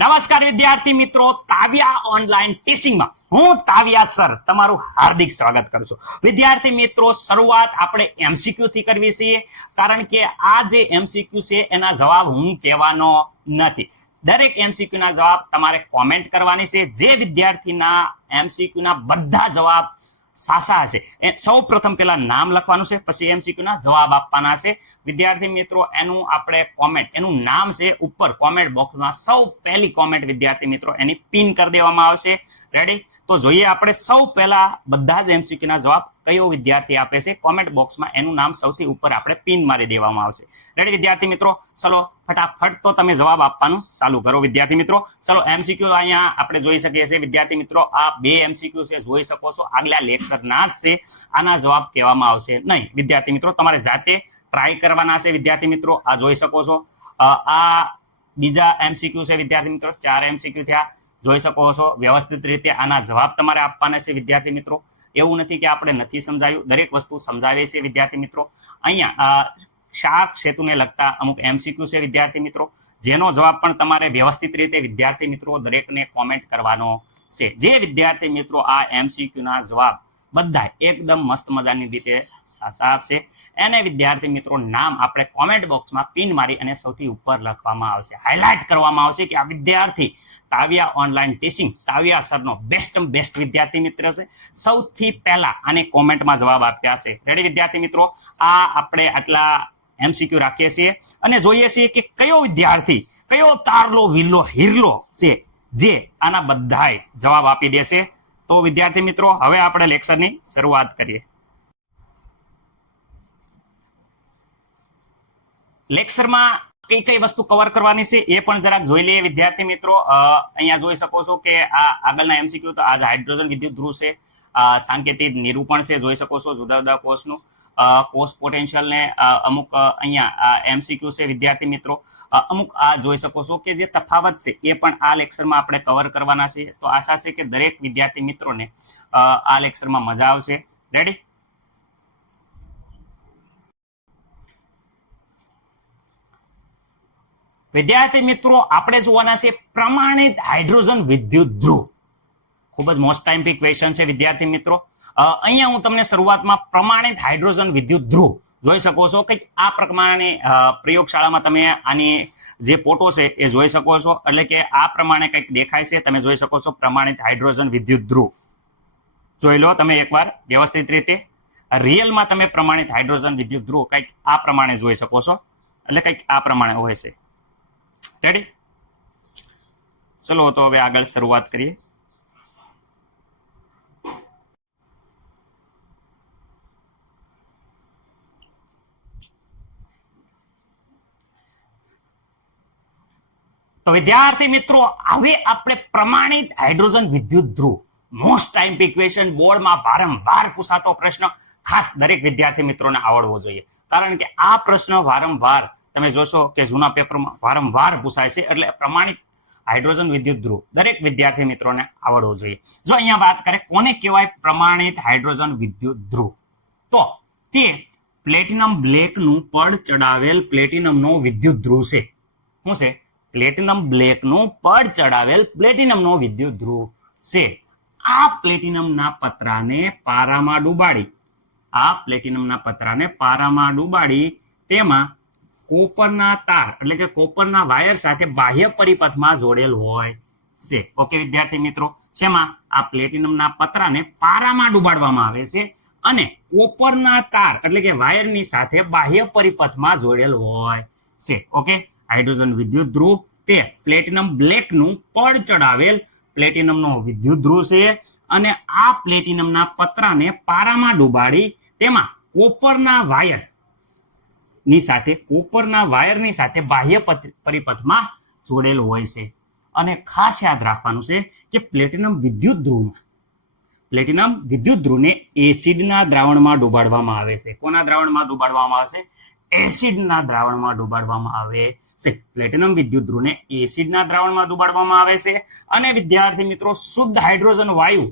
નમસ્કાર વિદ્યાર્થી મિત્રો, તાવ્યા ઓનલાઈન ટીચિંગમાં હું તાવ્યા સર તમારું હાર્દિક સ્વાગત કરું છું. વિદ્યાર્થી મિત્રો, શરૂઆત આપણે એમસીક્યુ થી કરવી છે, કારણ કે આ જે એમસીક્યુ છે એના જવાબ હું કહેવાનો નથી. દરેક એમસીક્યુ ના જવાબ તમારે કોમેન્ટ કરવાની છે. જે વિદ્યાર્થીના એમસીક્યુ ના બધા જવાબ સાચા હશે એ સૌ પ્રથમ પેલા નામ લખવાનું છે, પછી એમસીક્યુ ના જવાબ આપવાના છે. વિદ્યાર્થી મિત્રો, એનું આપણે કોમેન્ટ, એનું નામ છે ઉપર કોમેન્ટ બોક્સમાં સૌ પહેલી કોમેન્ટ વિદ્યાર્થી મિત્રો એની પિન કરી દેવામાં આવશે. રેડી? તો જોઈએ આપણે સૌ પહેલા બધા જ એમસીક્યુ ના જવાબ કયો વિદ્યાર્થી આપે છે. કોમેન્ટ બોક્સમાં એનું નામ સૌથી ઉપર આપણે પિન મારી દેવામાં આવશે. રેડી વિદ્યાર્થી મિત્રો? ચલો ફટાફટ તો તમે જવાબ આપવાનું ચાલુ કરો વિદ્યાર્થી મિત્રો. ચલો એમસીક્યુ અહીંયા આપણે જોઈ શકીએ છીએ વિદ્યાર્થી મિત્રો. આ બે એમસીક્યુ છે, જોઈ શકો છો, આગલા લેક્ચરના જ છે. આના જવાબ કહેવામાં આવશે નહીં વિદ્યાર્થી મિત્રો, તમારે જાતે ટ્રાય કરવાના છે વિદ્યાર્થી મિત્રો. આ જોઈ શકો છો, આ બીજા એમસીક્યુ છે વિદ્યાર્થી મિત્રો. 4 એમસીક્યુ થયા, જોઈ શકો છો. વ્યવસ્થિત રીતે આના જવાબ તમારે આપવાના છે વિદ્યાર્થી મિત્રો. એવું નથી કે આપણે નથી સમજાવ્યું, દરેક વસ્તુ સમજાવે છે વિદ્યાર્થી મિત્રો. અહીંયા શાક સેતુને લગતા અમુક એમસીક્યુ છે વિદ્યાર્થી મિત્રો, જેનો જવાબ પણ તમારે વ્યવસ્થિત રીતે વિદ્યાર્થી મિત્રો દરેકને કોમેન્ટ કરવાનો છે. જે વિદ્યાર્થી મિત્રો આ એમસીક્યુ ના જવાબ બધા એકદમ મસ્ત મજાની રીતે સાચા આપશે એને વિદ્યાર્થી મિત્રો નામ આપણે કોમેન્ટ બોક્સમાં પિન મારી અને સૌથી ઉપર લખવામાં આવશે, હાઇલાઇટ કરવામાં આવશે કે આ વિદ્યાર્થી તાવ્યા ઓનલાઈન ટીચિંગ તાવ્યા સરનો બેસ્ટ વિદ્યાર્થી મિત્ર છે. સૌથી પહેલા આને કોમેન્ટમાં જવાબ આપ્યા છે. રેડી વિદ્યાર્થી મિત્રો? આ આપણે આટલા એમસીક્યુ રાખીએ છીએ અને જોઈએ છીએ કે કયો વિદ્યાર્થી, કયો તારલો વિલ્લો હિરલો છે જે આના બધાય જવાબ આપી દેશે. તો વિદ્યાર્થી મિત્રો, હવે આપણે લેક્ચરની શરૂઆત કરીએ. લેક્ચરમાં કઈ કઈ વસ્તુ કવર કરવાની છે એ પણ જરાક જોઈ લઈએ વિદ્યાર્થી મિત્રો. અહીંયા જોઈ શકો છો કે આ આગળના એમસીક્યુ તો આ હાઇડ્રોજન વિદ્યુત ધ્રુવ છે, સાંકેતિક નિરૂપણ છે, જોઈ શકો છો જુદા જુદા કોષનું કોષ પોટેન્શિયલ ને અમુક અહીંયા એમસીક્યુ છે વિદ્યાર્થી મિત્રો. અમુક આ જોઈ શકો છો કે જે તફાવત છે એ પણ આ લેક્ચરમાં આપણે કવર કરવાના છે. તો આશા છે કે દરેક વિદ્યાર્થી મિત્રોને આ લેક્ચરમાં મજા આવશે. રેડી? વિદ્યાર્થી મિત્રો, આપણે જોવાના છે પ્રમાણિત હાઇડ્રોજન વિદ્યુત ધ્રુવ. ખૂબ જ મોસ્ટ ટાઈમ ક્વેશ્ચન છે વિદ્યાર્થી મિત્રો. અહીંયા હું તમને શરૂઆતમાં પ્રમાણિત હાઇડ્રોજન વિદ્યુત ધ્રુવ જોઈ શકો છો. કંઈક આ પ્રમાણે પ્રયોગશાળામાં તમે આની જે ફોટો છે એ જોઈ શકો છો. એટલે કે આ પ્રમાણે કંઈક દેખાય છે, તમે જોઈ શકો છો પ્રમાણિત હાઇડ્રોજન વિદ્યુત ધ્રુવ. જોઈ લો તમે એકવાર વ્યવસ્થિત રીતે. રિયલમાં તમે પ્રમાણિત હાઇડ્રોજન વિદ્યુત ધ્રુવ કંઈક આ પ્રમાણે જોઈ શકો છો. એટલે કંઈક આ પ્રમાણે હોય છે. રેડી? ચલો તો હવે આગળ શરૂઆત કરીએ. તો વિદ્યાર્થી મિત્રો, હવે આપણે પ્રમાણિત હાઇડ્રોજન વિદ્યુત ધ્રુવ, મોસ્ટ ટાઈમ ક્વેશ્ચન, બોર્ડમાં વારંવાર પૂછાતો પ્રશ્ન, ખાસ દરેક વિદ્યાર્થી મિત્રોને આવડવો જોઈએ. કારણ કે આ પ્રશ્ન વારંવાર તમે જોશો કે જૂના પેપરમાં વારંવાર પૂછાય છે. એટલે પ્રમાણિત હાઇડ્રોજન વિદ્યુત ધ્રુવ દરેક વિદ્યાર્થી મિત્રોને આવડવું જોઈએ. જો અહીંયા વાત કરે કોને કહેવાય પ્રમાણિત હાઇડ્રોજન વિદ્યુત ધ્રુવ, તો તે પ્લેટિનમ બ્લેકનું પડ ચડાવેલ પ્લેટિનમનો વિદ્યુત ધ્રુવ છે. શું છે? પ્લેટિનમ બ્લેકનું પડ ચડાવેલ પ્લેટિનમનો વિદ્યુત ધ્રુવ છે. આ પ્લેટિનમના પતરાને પારામાં ડૂબાડી તેમાં કોપરના તાર એટલે કે કોપરના વાયર સાથે બાહ્ય પરિપથમાં જોડેલ હોય છે. ઓકે વિદ્યાર્થી મિત્રો? શેમાં? આ પ્લેટિનમના પતરાને પારામાં ડૂબાડવામાં આવે છે અને કોપરના તાર એટલે કે વાયરની સાથે બાહ્ય પરિપથમાં જોડેલ હોય છે. ઓકે? હાઇડ્રોજન વિદ્યુત ધ્રુવ તે પ્લેટિનમ બ્લેકનું પડ ચડાવેલ પ્લેટિનમનો વિદ્યુત ધ્રુવ છે અને આ પ્લેટિનમના પતરાને પારામાં ડૂબાડી તેમાં કોપરના વાયરની સાથે બાહ્ય પરિપથમાં જોડેલ હોય છે. અને ખાસ યાદ રાખવાનું છે કે પ્લેટિનમ વિદ્યુત ધ્રુવને એસિડના દ્રાવણમાં ડૂબાડવામાં આવે છે. કોના દ્રાવણમાં ડૂબાડવામાં આવે છે? એસિડના દ્રાવણમાં ડૂબાડવામાં આવે છે. પ્લેટિનમ વિદ્યુત ધ્રુવને એસિડના દ્રાવણમાં ડૂબાડવામાં આવે છે અને વિદ્યાર્થી મિત્રો શુદ્ધ હાઇડ્રોજન વાયુ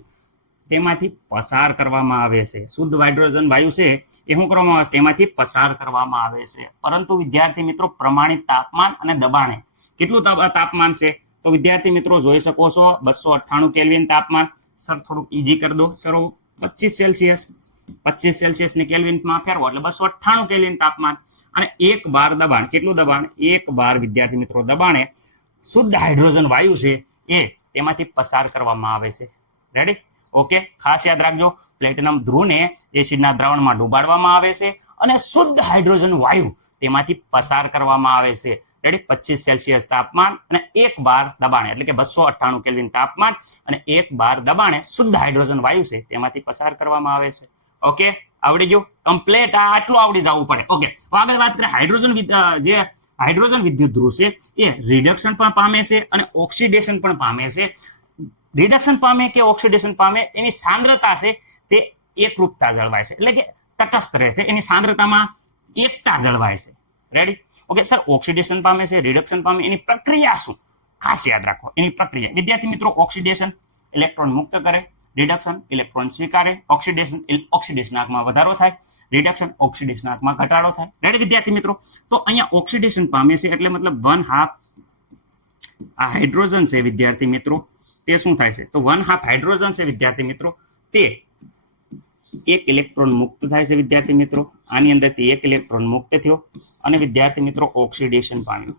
તેમાંથી પસાર કરવામાં આવે છે. શુદ્ધ હાઇડ્રોજન વાયુ છે એ શું કરવામાં આવે? તેમાંથી પસાર કરવામાં આવે છે. પરંતુ વિદ્યાર્થી મિત્રો પ્રમાણિત તાપમાન અને દબાણે કેટલું તાપમાન છે? તો વિદ્યાર્થી મિત્રો જોઈ શકો છો 298 કેલ્વિન તાપમાન. સર થોડુંક ઈઝી કરી દો સર. 25 સેલ્સિયસ ને કેલ્વિનમાં ફેરવો એટલે 298 કેલ્વિન તાપમાન અને 1 બાર દબાણ. કેટલું દબાણ? 1 બાર વિદ્યાર્થી મિત્રો દબાણે શુદ્ધ હાઇડ્રોજન વાયુ છે એ તેમાંથી પસાર કરવામાં આવે છે. રેડી? ઓકે, ખાસ યાદ રાખજો, પ્લેટિનમ ધ્રુવને એસિડના દ્રાવણમાં ડુબાડવામાં આવે છે અને શુદ્ધ હાઇડ્રોજન વાયુ તેમાંથી પસાર કરવામાં આવે છે. રેડી? 25 સેલ્સિયસ તાપમાન અને 1 બાર દબાણે એટલે કે 298 કેલ્વિન તાપમાન અને 1 બાર દબાણે શુદ્ધ હાઇડ્રોજન વાયુ છે તેમાંથી પસાર કરવામાં આવે છે. ઓકે, આવડી ગયું કમ્પ્લીટ? આટલું આવડી જવું પડે. ઓકે, આગળ વાત કરીએ હાઇડ્રોજન વિદ્યુત ધ્રુવ છે એ રિડક્શન પણ પામે છે અને ઓક્સિડેશન પણ પામે છે. રિડક્શન પામે કે ઓક્સિડેશન પામે એની સાંદ્રતા છે તે એકરૂપતા જળવાય છે, એટલે કે તટસ્થ રહે છે, એની સાંદ્રતામાં એકતા જળવાય છે. રેડી? ઓકે સર, ઓક્સિડેશન પામે છે, રિડક્શન પામે, એની પ્રક્રિયા શું? ખાસ યાદ રાખો એની પ્રક્રિયા. વિદ્યાર્થી મિત્રો, ઓક્સિડેશન ઇલેક્ટ્રોન મુક્ત કરે, રિડક્શન ઇલેક્ટ્રોન સ્વીકારે, ઓક્સિડેશન આંકમાં વધારો થાય, રિડક્શન ઓક્સિડેશન આંકમાં ઘટાડો થાય. રેડી વિદ્યાર્થી મિત્રો? તો અહીંયા ઓક્સિડેશન પામે છે એટલે મતલબ 1/2 આ હાઇડ્રોજન છે વિદ્યાર્થી મિત્રો, તે શું થાય છે? તો 1/2 હાઇડ્રોજન છે વિદ્યાર્થી મિત્રો, તે 1 ઇલેક્ટ્રોન મુક્ત થાય છે વિદ્યાર્થી મિત્રો. આની અંદરથી 1 ઇલેક્ટ્રોન મુક્ત થયો અને વિદ્યાર્થી મિત્રો ઓક્સિડેશન પામ્યું.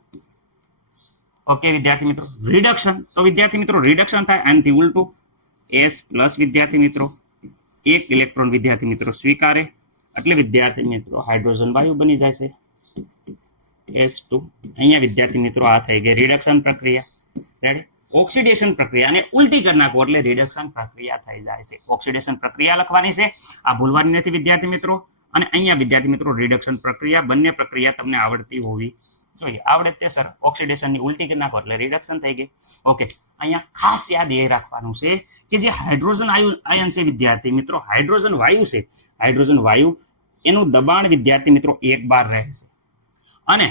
ઓકે વિદ્યાર્થી મિત્રો, રિડક્શન. તો વિદ્યાર્થી મિત્રો રિડક્શન થાય આનાથી ઉલટું, S+ વિદ્યાર્થી મિત્રો 1 ઇલેક્ટ્રોન વિદ્યાર્થી મિત્રો સ્વીકારે એટલે વિદ્યાર્થી મિત્રો હાઇડ્રોજન વાયુ બની જાય છે S2. અહીંયા વિદ્યાર્થી મિત્રો આ થઈ ગઈ રિડક્શન પ્રક્રિયા. રેડી? ઓક્સિડેશન પ્રક્રિયા અને ઉલટી કરી નાખો એટલે રિડક્શન પ્રક્રિયા થઈ જાય છે. ઓક્સિડેશન પ્રક્રિયા લખવાની છે, આ ભૂલવાની નથી વિદ્યાર્થી મિત્રો. અને અહીંયા વિદ્યાર્થી મિત્રો રિડક્શન પ્રક્રિયા, બંને પ્રક્રિયા તમને આવડતી હોવી જોઈએ. આવડે તે સર ઓક્સિડેશનની ઉલટી કરી નાખો એટલે રિડક્શન થઈ ગઈ. ઓકે, અહીંયા ખાસ યાદ એ રાખવાનું છે કે જે હાઇડ્રોજન આયન છે વિદ્યાર્થી મિત્રો, હાઇડ્રોજન વાયુ છે, હાઇડ્રોજન વાયુ એનું દબાણ વિદ્યાર્થી મિત્રો 1 બાર રહે છે અને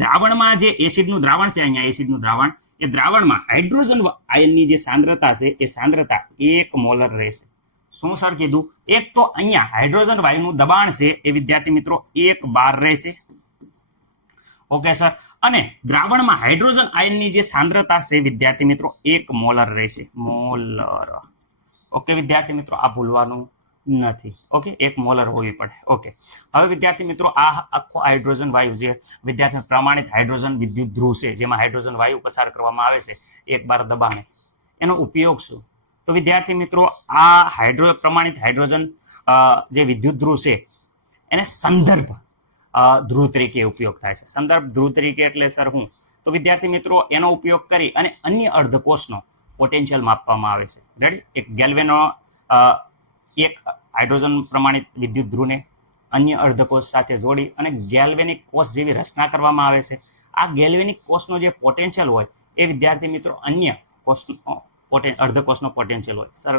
દ્રાવણમાં જે એસિડનું દ્રાવણ છે, અહીંયા એસિડનું દ્રાવણ, એ દ્રાવણમાં હાઇડ્રોજન આયનની જે સાંદ્રતા છે એ સાંદ્રતા 1 મોલર રહેશે. શું સર કીધું? એક તો અહીંયા હાઇડ્રોજન વાયુનું દબાણ છે એ વિદ્યાર્થી મિત્રો 1 બાર રહેશે. ઓકે સર, અને દ્રાવણમાં હાઇડ્રોજન આયનની જે સાંદ્રતા છે વિદ્યાર્થી મિત્રો 1 મોલર રહેશે. મોલર. ઓકે વિદ્યાર્થી મિત્રો, આ ભૂલવાનું નથી. ઓકે, 1 મોલર હોવી પડે. ઓકે, હવે વિદ્યાર્થી મિત્રો આ આખો હાઇડ્રોજન વાયુ જે વિદ્યાર્થી પ્રમાણિત હાઇડ્રોજન વિદ્યુત ધ્રુવ છે જેમાં હાઇડ્રોજન વાયુ પસાર કરવામાં આવે છે 1 બાર દબાણે, એનો ઉપયોગ શું? તો વિદ્યાર્થી મિત્રો આ પ્રમાણિત હાઇડ્રોજન જે વિદ્યુત ધ્રુવ છે એને સંદર્ભ ધ્રુવ તરીકે ઉપયોગ થાય છે. સંદર્ભ ધ્રુવ તરીકે એટલે સર હું? તો વિદ્યાર્થી મિત્રો એનો ઉપયોગ કરી અને અન્ય અર્ધકોષનો પોટેન્શિયલ માપવામાં આવે છે. રેડી? એક ગેલ્વેનો એક હાઇડ્રોજન પ્રમાણિત વિદ્યુત ધ્રુવને અન્ય અર્ધકોષ સાથે જોડી અને ગેલ્વેનિક કોષ જેવી રચના કરવામાં આવે છે. આ ગેલ્વેનિક કોષનો જે પોટેન્શિયલ હોય એ વિદ્યાર્થી મિત્રો અન્ય કોષનો અર્ધકોષનો પોટેન્શિયલ હોય. સર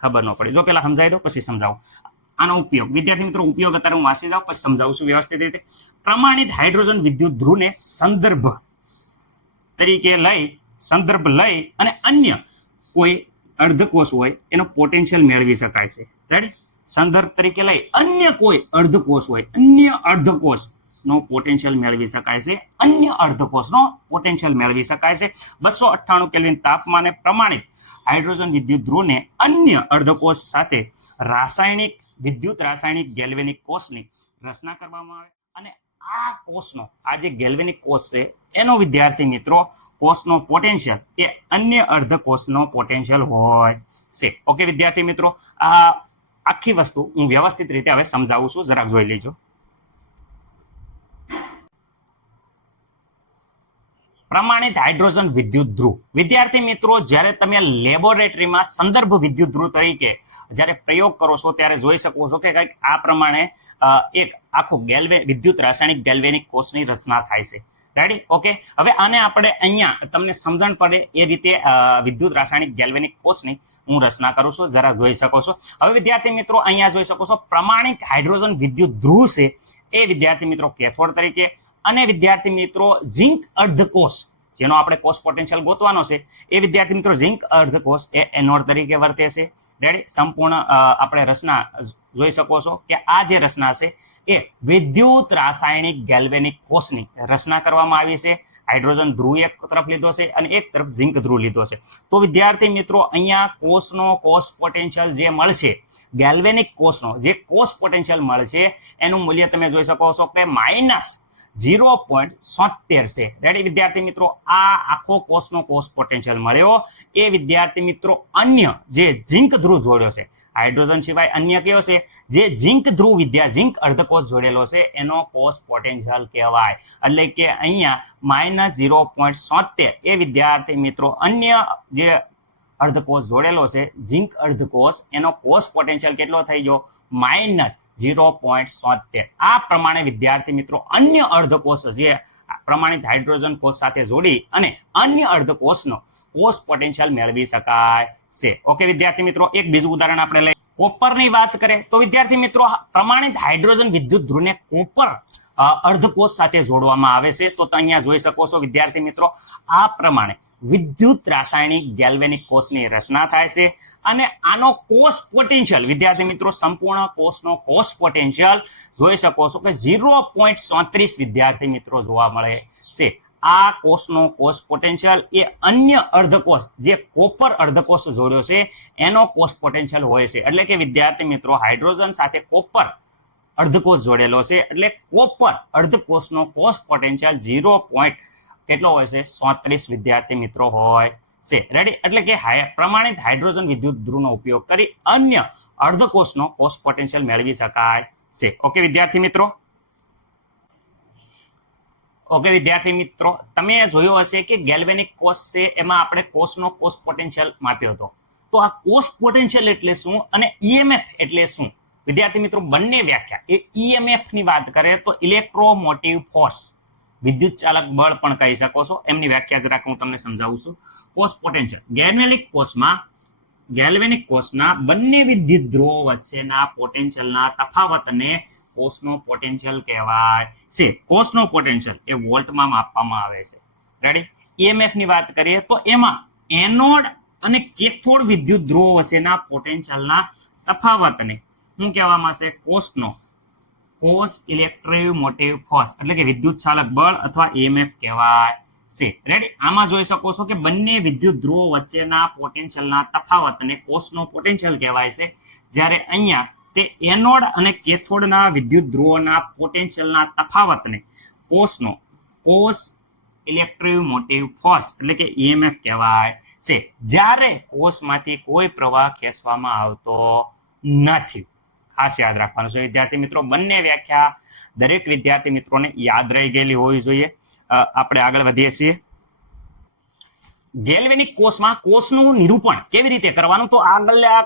ખબર ન પડે, જો પેલા સમજાવી દો પછી સમજાવું. આનો ઉપયોગ વિદ્યાર્થી મિત્રો, ઉપયોગ અત્યારે હું વાંચી જાઉં પછી સમજાવું છું વ્યવસ્થિત રીતે. પ્રમાણિત હાઇડ્રોજન વિદ્યુત ધ્રુવને સંદર્ભ લઈ અને અન્ય કોઈ અર્ધકોષ હોય એનો પોટેન્શિયલ મેળવી શકાય છે. રેડી? સંદર્ભ તરીકે લઈ અન્ય કોઈ અર્ધકોષ હોય, અન્ય અર્ધકોષનો પોટેન્શિયલ મેળવી શકાય છે. અન્ય અર્ધકોષનો પોટેન્શિયલ મેળવી શકાય છે. 298 કેલ્વિન તાપમાને પ્રમાણિત હાઇડ્રોજન વિદ્યુત ધ્રુવને અન્ય અર્ધકોષ સાથે વિદ્યુત રાસાયણિક ગેલ્વેનિક કોષની રચના કરવામાં આવે અને આ કોષનો, આ જે ગેલ્વેનિક કોષ છે એનો વિદ્યાર્થી મિત્રો કોષનો પોટેન્શિયલ એ અન્ય અર્ધકોષનો પોટેન્શિયલ હોય છે. ઓકે વિદ્યાર્થી મિત્રો, આ આખી વસ્તુ હું વ્યવસ્થિત રીતે હવે સમજાવું છું, જરાક જોઈ લેજો. પ્રમાણિત હાઇડ્રોજન વિદ્યુત ધ્રુવ વિદ્યાર્થી મિત્રો, જ્યારે તમે લેબોરેટરીમાં સંદર્ભ વિદ્યુત ધ્રુવ તરીકે જ્યારે પ્રયોગ કરો છો ત્યારે જોઈ શકો છો કે કંઈક આ પ્રમાણે એક આખું વિદ્યુત રાસાયણિક ગેલ્વેનિક કોષની રચના થાય છે. રેડી? ઓકે, હવે આને આપણે અહીંયા તમને સમજણ પડે એ રીતે વિદ્યુત રાસાયણિક ગેલ્વેનિક કોષની હું રચના કરું છું, જરા જોઈ શકો છો. હવે વિદ્યાર્થી મિત્રો અહીંયા જોઈ શકો છો પ્રમાણિત હાઇડ્રોજન વિદ્યુત ધ્રુવ છે એ વિદ્યાર્થી મિત્રો કેથોડ તરીકે અને વિદ્યાર્થી મિત્રો ઝિંક અર્ધકોષ જેનો આપણે કોષ પોટેન્શિયલ ગોતવાનો છે એ વિદ્યાર્થી મિત્રો ઝિંક અર્ધકોષ એ એનોડ તરીકે વર્તે છે. રેડી? સંપૂર્ણ આપણે રચના જોઈ શકો છો કે આ જે રચના છે એ વિદ્યુત રાસાયણિક ગેલ્વેનિક કોષની રચના કરવામાં આવી છે. હાઇડ્રોજન ધ્રુવ એક તરફ લીધો છે અને એક તરફ ઝિંક ધ્રુવ લીધો છે. તો વિદ્યાર્થી મિત્રો અહીંયા કોષનો કોષ પોટેન્શિયલ જે મળશે, ગેલ્વેનિક કોષનો જે કોષ પોટેન્શિયલ મળશે એનું મૂલ્ય તમે જોઈ શકો છો કે -0.76 છે. રેડી વિદ્યાર્થી મિત્રો, આ આખો કોષનો કોષ પોટેન્શિયલ મળ્યો એ વિદ્યાર્થી મિત્રો અન્ય જે ઝિંક ધ્રુવ જોડ્યો છે, હાઇડ્રોજન સિવાય અન્ય કયો છે, જે ઝિંક ધ્રુવ ઝિંક અર્ધકોષ જોડેલો છે એનો કોષ પોટેન્શિયલ કહેવાય. એટલે કે અહીંયા -0.76 એ વિદ્યાર્થી મિત્રો અન્ય જે અર્ધકોષ જોડેલો છે ઝિંક અર્ધકોષ એનો કોષ પોટેન્શિયલ કેટલો થઈ ગયો, -0.76. આ પ્રમાણે વિદ્યાર્થી મિત્રો અન્ય અર્ધકોષ જે પ્રમાણિત હાઇડ્રોજન કોષ સાથે જોડી અને અન્ય અર્ધકોષનો કોષ પોટેન્શિયલ મેળવી શકાય છે. ઓકે વિદ્યાર્થી મિત્રો, એક બીજું ઉદાહરણ આપણે લઈએ. કોપરની વાત કરીએ તો વિદ્યાર્થી મિત્રો પ્રમાણિત હાઇડ્રોજન વિદ્યુત ધ્રુવને કોપર અર્ધકોષ સાથે જોડવામાં આવે છે. તો અહીંયા જોઈ શકો છો વિદ્યાર્થી મિત્રો આ પ્રમાણે વિદ્યુત રાસાયણિક ગેલ્વેનિક કોષની રચના થાય છે અને આનો કોષ પોટેન્શિયલ વિદ્યાર્થી મિત્રો સંપૂર્ણ કોષનો કોષ પોટેન્શિયલ જોઈ શકો છો કે 0.34 વિદ્યાર્થી મિત્રો જોવા મળે છે. આ કોષનો કોષ પોટેન્શિયલ એ અન્ય અર્ધકોષ જે કોપર અર્ધકોષ જોડ્યો છે એનો કોષ પોટેન્શિયલ હોય છે. એટલે કે વિદ્યાર્થી મિત્રો હાઇડ્રોજન સાથે કોપર અર્ધકોષ જોડેલો છે એટલે કોપર અર્ધકોષનો કોષ પોટેન્શિયલ 0. કેટલો હોય છે, 34 વિદ્યાર્થી મિત્રો હોય છે. રેડી, એટલે કે પ્રમાણિત હાઇડ્રોજન વિદ્યુત ધ્રુવનો ઉપયોગ કરી અન્ય અર્ધકોષનો કોષ પોટેન્શિયલ મેળવી શકાય છે. ઓકે વિદ્યાર્થી મિત્રો, તમે જોયું હશે કે ગેલ્વેનિક કોષ છે એમાં આપણે કોષનો કોષ પોટેન્શિયલ માપ્યો હતો. તો આ કોષ પોટેન્શિયલ એટલે શું અને ઈએમએફ એટલે શું? વિદ્યાર્થી મિત્રો બંને વ્યાખ્યા. એ ઈએમએફ ની વાત કરે તો ઇલેક્ટ્રોમોટિવ ફોર્સ, વિદ્યુત ચાલક બળ પણ કહી શકો છો. એમની વ્યાખ્યા જરાક હું તમને સમજાવું છું. કોષ પોટેન્શિયલ ગેલ્વેનિક કોષના બંને વિદ્યુત ધ્રુવો વચ્ચેના પોટેન્શિયલના તફાવતને કોષનો પોટેન્શિયલ કહેવાય છે. કોષનો પોટેન્શિયલ એ વોલ્ટમાં માપવામાં આવે છે. રેડી, ઈએમએફ ની વાત કરીએ તો એમાં એનોડ અને કેથોડ વિદ્યુત ધ્રુવો વચ્ચેના પોટેન્શિયલના તફાવતને શું કહેવામાં છે, કોષ ઇલેક્ટ્રોમોટિવ ફોર્સ એટલે કે વિદ્યુત ચાલક બળ અથવા ઈએમએફ કહેવાય છે. રેડી, આમાં જોઈ શકો છો કે બંને વિદ્યુત ધ્રુવો વચ્ચેના પોટેન્શિયલના તફાવતને કોષનો પોટેન્શિયલ કહેવાય છે. જ્યારે અહીંયા તે એનોડ અને કેથોડના વિદ્યુત ધ્રુવોના પોટેન્શિયલના તફાવતને કોષ ઇલેક્ટ્રોમોટિવ ફોર્સ એટલે કે ઈએમએફ કહેવાય છે. જ્યારે કોષમાંથી કોઈ પ્રવાહ ખેંચવામાં આવતો નથી. ખાસ યાદ રાખવાનું છે વિદ્યાર્થી મિત્રો. બંને વ્યાખ્યા દરેક વિદ્યાર્થી મિત્રોને યાદ રહી ગયેલી હોવી જોઈએ. આપણે આગળ વધીએ છીએ. ગેલ્વેનિક કોષમાં કોષનું નિરૂપણ કેવી રીતે કરવાનું, તો આગળના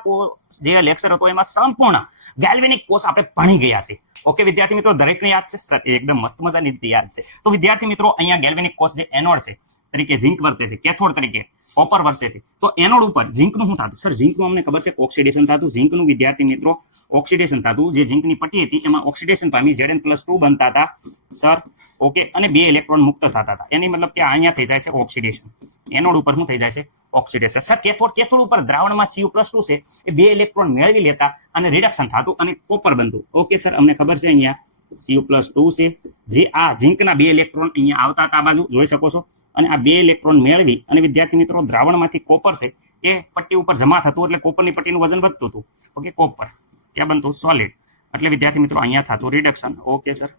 જે લેક્ચર હતો એમાં સંપૂર્ણ ગેલ્વેનિક કોષ આપણે ભણી ગયા છે. ઓકે વિદ્યાર્થી મિત્રો, દરેકને યાદ છે સર? એકદમ મસ્ત મજાની રીતે યાદ છે. તો વિદ્યાર્થી મિત્રો અહીંયા ગેલ્વેનિક કોષ જે એનોડ છે તરીકે ઝિંક વર્તે છે, કેથોડ તરીકે કોપર વર્તે છે. તો એનોડ ઉપર ઝિંકનું શું થતું? સર ઝિંકનું અમને ખબર છે ઓક્સિડેશન થતું. ઝિંકનું વિદ્યાર્થી મિત્રો ઓક્સિડેશન થતું. જે ઝિંકની પટ્ટી હતી એમાં ઓક્સિડેશન પામી Zn+2 બનતા હતા સર. ઓકે, અને 2 ઇલેક્ટ્રોન મુક્ત થતા હતા. એની મતલબ કે અહીંયા થઈ જાય છે ઓક્સિડેશન. એનોડ ઉપર શું થઈ જાય છે, ઓક્સિડેશન. સર કેથોડ ઉપર દ્રાવણમાં Cu+2 છે એ 2 ઇલેક્ટ્રોન મેળવી લેતા અને રિડક્શન થતું અને કોપર બનતું. ઓકે સર, અમને ખબર છે અહીંયા Cu+2 છે. જે આ ઝિંકના 2 ઇલેક્ટ્રોન અહીંયા આવતા હતા આ બાજુ જોઈ શકો છો અને આ 2 ઇલેક્ટ્રોન મેળવી અને વિદ્યાર્થી મિત્રો દ્રાવણમાંથી કોપર છે એ પટ્ટી ઉપર જમા થતું એટલે કોપરની પટ્ટીનું વજન વધતું હતું. ઓકે, કોપર ક્યાં બનતું, સોલિડ. એટલે વિદ્યાર્થી મિત્રો અહીંયા થતું રિડક્શન. ઓકે સર,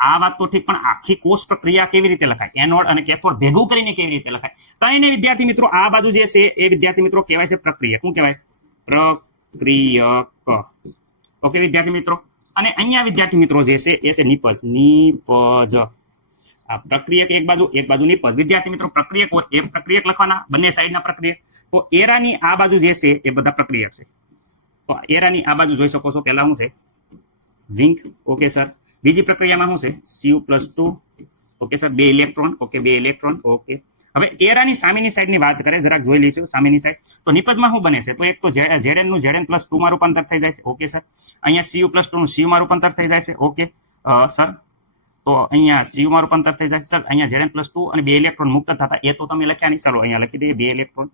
આ વાત તો ઠીક, પણ આખી કોષ પ્રક્રિયા કેવી રીતે લખાય, એનોડ અને કેથોડ ભેગું કરીને કેવી રીતે લખાય? કઈ નહીં વિદ્યાર્થી મિત્રો, આ બાજુ જે છે એ વિદ્યાર્થી મિત્રો કહેવાય છે પ્રક્રિયક. શું કહેવાય, પ્રક્રિયક. ઓકે વિદ્યાર્થી મિત્રો, અને અહીંયા વિદ્યાર્થી મિત્રો જે છે એ છે નિપજ. આ પ્રક્રિયક એક બાજુ નિપજ. વિદ્યાર્થી મિત્રો પ્રક્રિયક હોય એ પ્રક્રિયક લખવાના, બંને સાઈડના પ્રક્રિયક. તો એરાની આ બાજુ જે છે એ બધા પ્રક્રિયક છે. તો એરાની આ બાજુ જોઈ શકો છો, પહેલા શું છે, ઝિંક. ઓકે સર, બીજી પ્રક્રિયામાં શું છે, Cu+2. Okay sir, 2 electron. Okay, 2 electron. Okay, હવે એરાની સામેની સાઈડની વાત કરે, જરાક જોઈ લઈશું સામેની સાઈડ. તો નિપજમાં શું બને છે, તો એક તો Zn નું Zn+2 માં રૂપાંતર થઈ જાય છે. ઓકે સર, અહીંયા Cu+2 નું Cu માં રૂપાંતર થઈ જાય છે. ઓકે સર, તો અહીંયા Cu માં રૂપાંતર થઈ જાય છે. સર અહીંયા Zn+2 અને 2 ઇલેક્ટ્રોન મુક્ત થતા એ તો તમે લખ્યા નહીં. ચાલો અહીંયા લખી દઈએ 2 ઇલેક્ટ્રોન.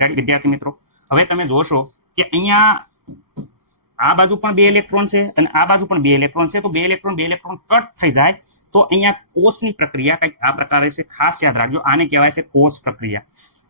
વિદ્યાર્થી મિત્રો હવે તમે જોશો કે અહીંયા આ બાજુ પણ 2 ઇલેક્ટ્રોન છે અને આ બાજુ પણ 2 ઇલેક્ટ્રોન છે. તો 2 ઇલેક્ટ્રોન કટ થઈ જાય તો અહીંયા કોષની પ્રક્રિયા કંઈક આ પ્રકારે છે, ખાસ યાદ રાખજો. આને કહેવાય છે કોષ પ્રક્રિયા.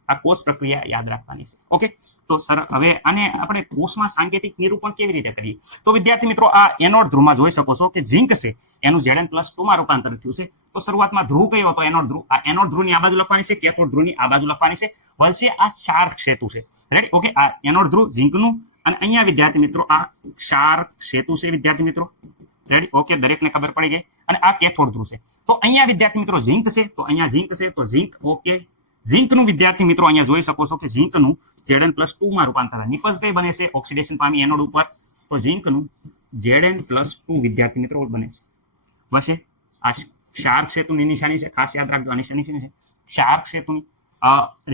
આ કોષ પ્રક્રિયા યાદ રાખવાની છે. ઓકે, તો સર હવે આને આપણે કોષમાં સાંકેતિક નિરૂપણ કેવી રીતે કરીએ? તો વિદ્યાર્થી મિત્રો, આ એનોડ ધ્રુવમાં જોઈ શકો છો કે ઝિંક છે એનું Zn+2 માં રૂપાંતર થયું છે. તો શરૂઆતમાં ધ્રુવ કયો હતો? એનોડ ધ્રુવ. આ એનોડ ધ્રુવની આ બાજુ લખવાની છે, કેથોડ ધ્રુવની આ બાજુ લખવાની છે. વચ્ચે આ ક્ષાર સેતુ છે. રેડી? ઓકે, આ એનોડ ધ્રુવ ઝિંકનું, અને અહીંયા વિદ્યાર્થી મિત્રો આ ક્ષાર સેતુ છે વિદ્યાર્થી મિત્રો. રેડી? ઓકે, દરેકને ખબર પડી ગઈ. અને આ કેથોડ ધ્રુવ છે. તો અહીંયા વિદ્યાર્થી મિત્રો ઝિંક છે, તો અહીંયા ઝિંક છે, તો ઝિંક. ઓકે, ઝિંકનું વિદ્યાર્થી મિત્રો અહીંયા જોઈ શકો છો કે ઝિંકનું Zn+2 માં રૂપાંતર થાય. નિપજ કઈ બને છે? ઓક્સિડેશન પામી એનોડ ઉપર. તો ઝિંકનું Zn+2 વિદ્યાર્થી મિત્રો બને છે. બસ આ શાર્ક સેતુની નિશાની છે, ખાસ યાદ રાખજો. આની નિશાની છે શાર્ક સેતુની.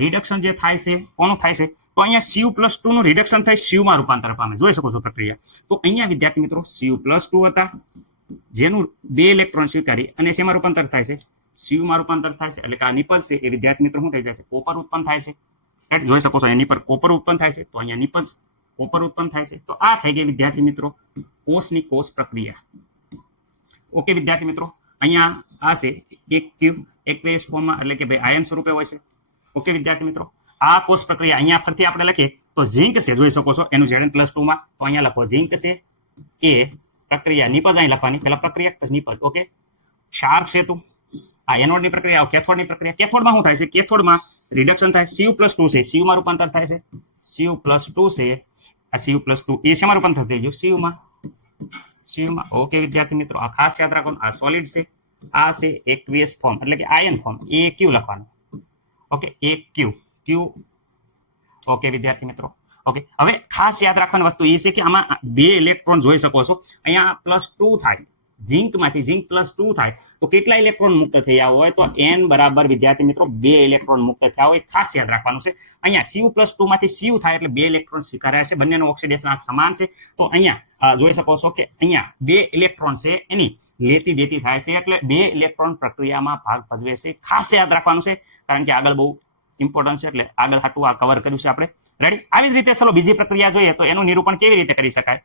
રિડક્શન જે થાય છે કોનું થાય છે? તો અહીંયા Cu+2 નું રિડક્શન થાય, Cu માં રૂપાંતર પામે. જોઈ શકો છો પ્રક્રિયા. તો અહીંયા વિદ્યાર્થી મિત્રો Cu+2 હતા, જેનું 2 ઇલેક્ટ્રોન સ્વીકારી અને શેમાં રૂપાંતર થાય છે? Cu માં રૂપાંતર થાય છે. એટલે કે આ નિપજ છે એ વિદ્યાર્થી મિત્રો શું થઈ જાય છે? કોપર ઉત્પન્ન થાય છે. રાઈટ? જોઈ શકો છો એની પર કોપર ઉત્પન્ન થાય છે. તો અહીંયા નિપજ કોપર ઉત્પન્ન થાય છે. તો આ થઈ ગઈ વિદ્યાર્થી મિત્રો કોષની કોષ પ્રક્રિયા. ઓકે વિદ્યાર્થી મિત્રો, અહીંયા આ છે એક ક્યુબ એકવેસ ફોર્મમાં, એટલે કે ભાઈ આયન સ્વરૂપે હોય છે. ઓકે વિદ્યાર્થી મિત્રો, આ કોષ પ્રક્રિયા અહીંયા ફરીથી આપણે લખીએ તો ઝિંક છે, જોઈ શકો છો એનું Zn+2 માં. તો અહીંયા લખો ઝિંક છે એ પ્રક્રિયા. નિપજ અહીં લખવાની, પેલા પ્રક્રિયા પછી નિપજ. ઓકે, ક્ષાર સેતુ, આ એનોડની પ્રક્રિયા, કેથોડની પ્રક્રિયા. કેથોડમાં શું થાય છે? કેથોડમાં રિડક્શન થાય, Cu+2 છે, Cu માં રૂપાંતર થાય છે. Cu+2 છે, આ Cu+2 એ શેમાં રૂપાંતર થઈ ગયું? Cu માં. ઓકે વિદ્યાર્થી મિત્રો, આ ખાસ યાદ રાખવાનું. આ સોલિડ છે, આ છે એક્વિયસ ફોર્મ, એટલે કે આયન ફોર્મ. AQ લખવાનું. Okay, AQ. ઓકે વિદ્યાર્થી મિત્રો. ઓકે, હવે ખાસ યાદ રાખવાની વસ્તુ એ છે કે આમાં 2 ઇલેક્ટ્રોન જોઈ શકો છો. અહીંયા +2 થાય, ઝિંકમાંથી ઝિંક+2 થાય તો કેટલા ઇલેક્ટ્રોન મુક્ત થયા હોય? તો n બરાબર વિદ્યાર્થી મિત્રો 2 ઇલેક્ટ્રોન મુક્ત થયા હોય. ખાસ યાદ રાખવાનું છે. અહીંયા Cu+2 માંથી Cu થાય એટલે 2 ઇલેક્ટ્રોન સ્વીકાર્યા છે. બંનેનું ઓક્સિડેશન આંક સમાન છે. તો અહીંયા જોઈ શકો છો કે અહીંયા 2 ઇલેક્ટ્રોન છે એની લેતી દેતી થાય છે, એટલે 2 ઇલેક્ટ્રોન પ્રક્રિયામાં ભાગ ભજવે છે. ખાસ યાદ રાખવાનું છે, કારણ કે આગળ બહુ ઇમ્પોર્ટન્ટ છે, એટલે આગળ હાટું આ કવર કર્યું છે આપણે. રેડી? આવી જ રીતે ચલો બીજી પ્રક્રિયા જોઈએ તો એનું નિરૂપણ કેવી રીતે કરી શકાય?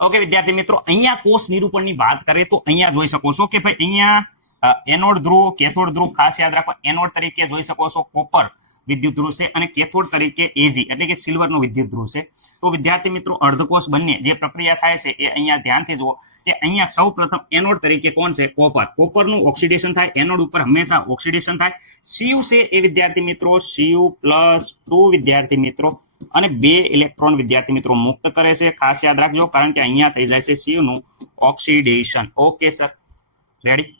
ઓકે વિદ્યાર્થી મિત્રો, અહીંયા કોષ નિરૂપણની વાત કરીએ તો અહીંયા જોઈ શકો છો કે ભાઈ અહીંયા એનોડ ધ્રુવ, કેથોડ ધ્રુવ. ખાસ યાદ રાખો, એનોડ તરીકે જોઈ શકો છો કોપર વિદ્યુત ધ્રુવ છે, અને કેથોડ તરીકે Ag એટલે કે સિલ્વરનો વિદ્યુત ધ્રુવ છે. તો વિદ્યાર્થી મિત્રો અર્ધકોષ બંને જે પ્રક્રિયા થાય છે એ અહીંયા ધ્યાનથી જુઓ કે અહીંયા સૌ પ્રથમ એનોડ તરીકે કોણ છે? કોપર. કોપરનું ઓક્સિડેશન થાય, એનોડ ઉપર હંમેશા ઓક્સિડેશન થાય. Cu છે એ વિદ્યાર્થી મિત્રો Cu+2 વિદ્યાર્થી મિત્રો, અને 2 ઇલેક્ટ્રોન વિદ્યાર્થી મિત્રો મુક્ત કરે છે. ખાસ યાદ રાખજો, કારણ કે અહીંયા થઈ જાય છે Cu નું ઓક્સિડેશન. Okay sir, ready?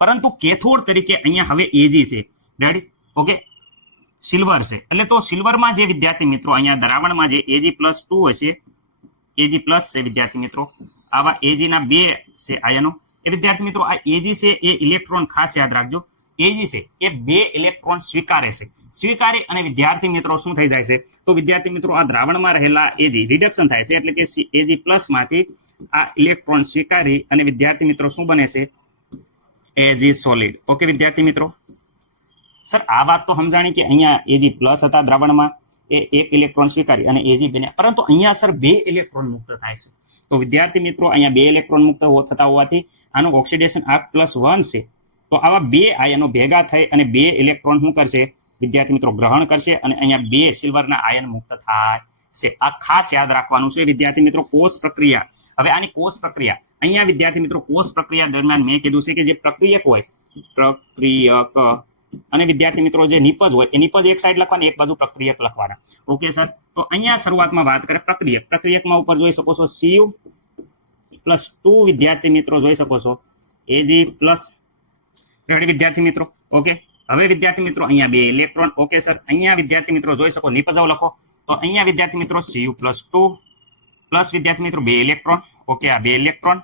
પરંતુ કેથોડ તરીકે અહીંયા હવે Ag છે. રેડી? ઓકે, સિલ્વર છે, એટલે તો સિલ્વરમાં જે વિદ્યાર્થી મિત્રો અહીંયા દ્રાવણમાં જે Ag+2 હશે, Ag+ છે વિદ્યાર્થી મિત્રો, આવા Ag ના 2 છે આયનો. એ વિદ્યાર્થી મિત્રો આ Ag છે એ ઇલેક્ટ્રોન, ખાસ યાદ રાખજો, Ag છે એ 2 ઇલેક્ટ્રોન સ્વીકારે છે. સ્વીકારી અને વિદ્યાર્થી મિત્રો શું થઈ જાય છે? તો વિદ્યાર્થી મિત્રો આ દ્રાવણમાં રહેલા Ag રિડક્શન થાય છે, એટલે કે Ag+ માંથી આ ઇલેક્ટ્રોન સ્વીકારી અને વિદ્યાર્થી મિત્રો શું બને છે? Ag solid. ઓકે વિદ્યાર્થી મિત્રો, સર આ વાત તો સમજાણી કે અહીંયા Ag+ હતા દ્રાવણમાં, એ 1 ઇલેક્ટ્રોન સ્વીકારી અને Ag બન્યા, પરંતુ અહીંયા સર 2 ઇલેક્ટ્રોન મુક્ત થાય છે. તો વિદ્યાર્થી મિત્રો અહીંયા 2 ઇલેક્ટ્રોન મુક્ત થતા હોવાથી આનું ઓક્સિડેશન આંક +1 છે. તો આવા 2 આયનો ભેગા થઈ અને 2 ઇલેક્ટ્રોન શું કરશે? વિદ્યાર્થી મિત્રો ગ્રહણ કરશે, અને અહીંયા 2 સિલ્વરના આયન મુક્ત થાય છે. આ ખાસ યાદ રાખવાનું છે વિદ્યાર્થી મિત્રો. કોષ પ્રક્રિયા, હવે આની કોષ પ્રક્રિયા અહીંયા વિદ્યાર્થી મિત્રો કોષ પ્રક્રિયા દરમિયાન મેં કીધું છે કે જે પ્રક્રિયક હોય, પ્રક્રિયક, અને વિદ્યાર્થી મિત્રો જે નિપજ હોય એ નિપજ એક સાઈડ લખવાની, એક બાજુ પ્રક્રિયક લખવાના. ઓકે સર, તો અહીંયા શરૂઆતમાં વાત કરીએ પ્રક્રિયક. પ્રક્રિયકમાં ઉપર જોઈ શકો છો Cu+2 વિદ્યાર્થી મિત્રો જોઈ શકો છો Ag+. રેડી વિદ્યાર્થી મિત્રો? ઓકે, હવે વિદ્યાર્થી મિત્રો અહીંયા 2 ઇલેક્ટ્રોન. ઓકે સર, અહીંયા વિદ્યાર્થી મિત્રો જોઈ શકો નિપજાવ લખો. તો અહીંયા વિદ્યાર્થી મિત્રો Cu+2 પ્લસ વિદ્યાર્થી મિત્રો 2 ઇલેક્ટ્રોન. ઓકે, આ 2 ઇલેક્ટ્રોન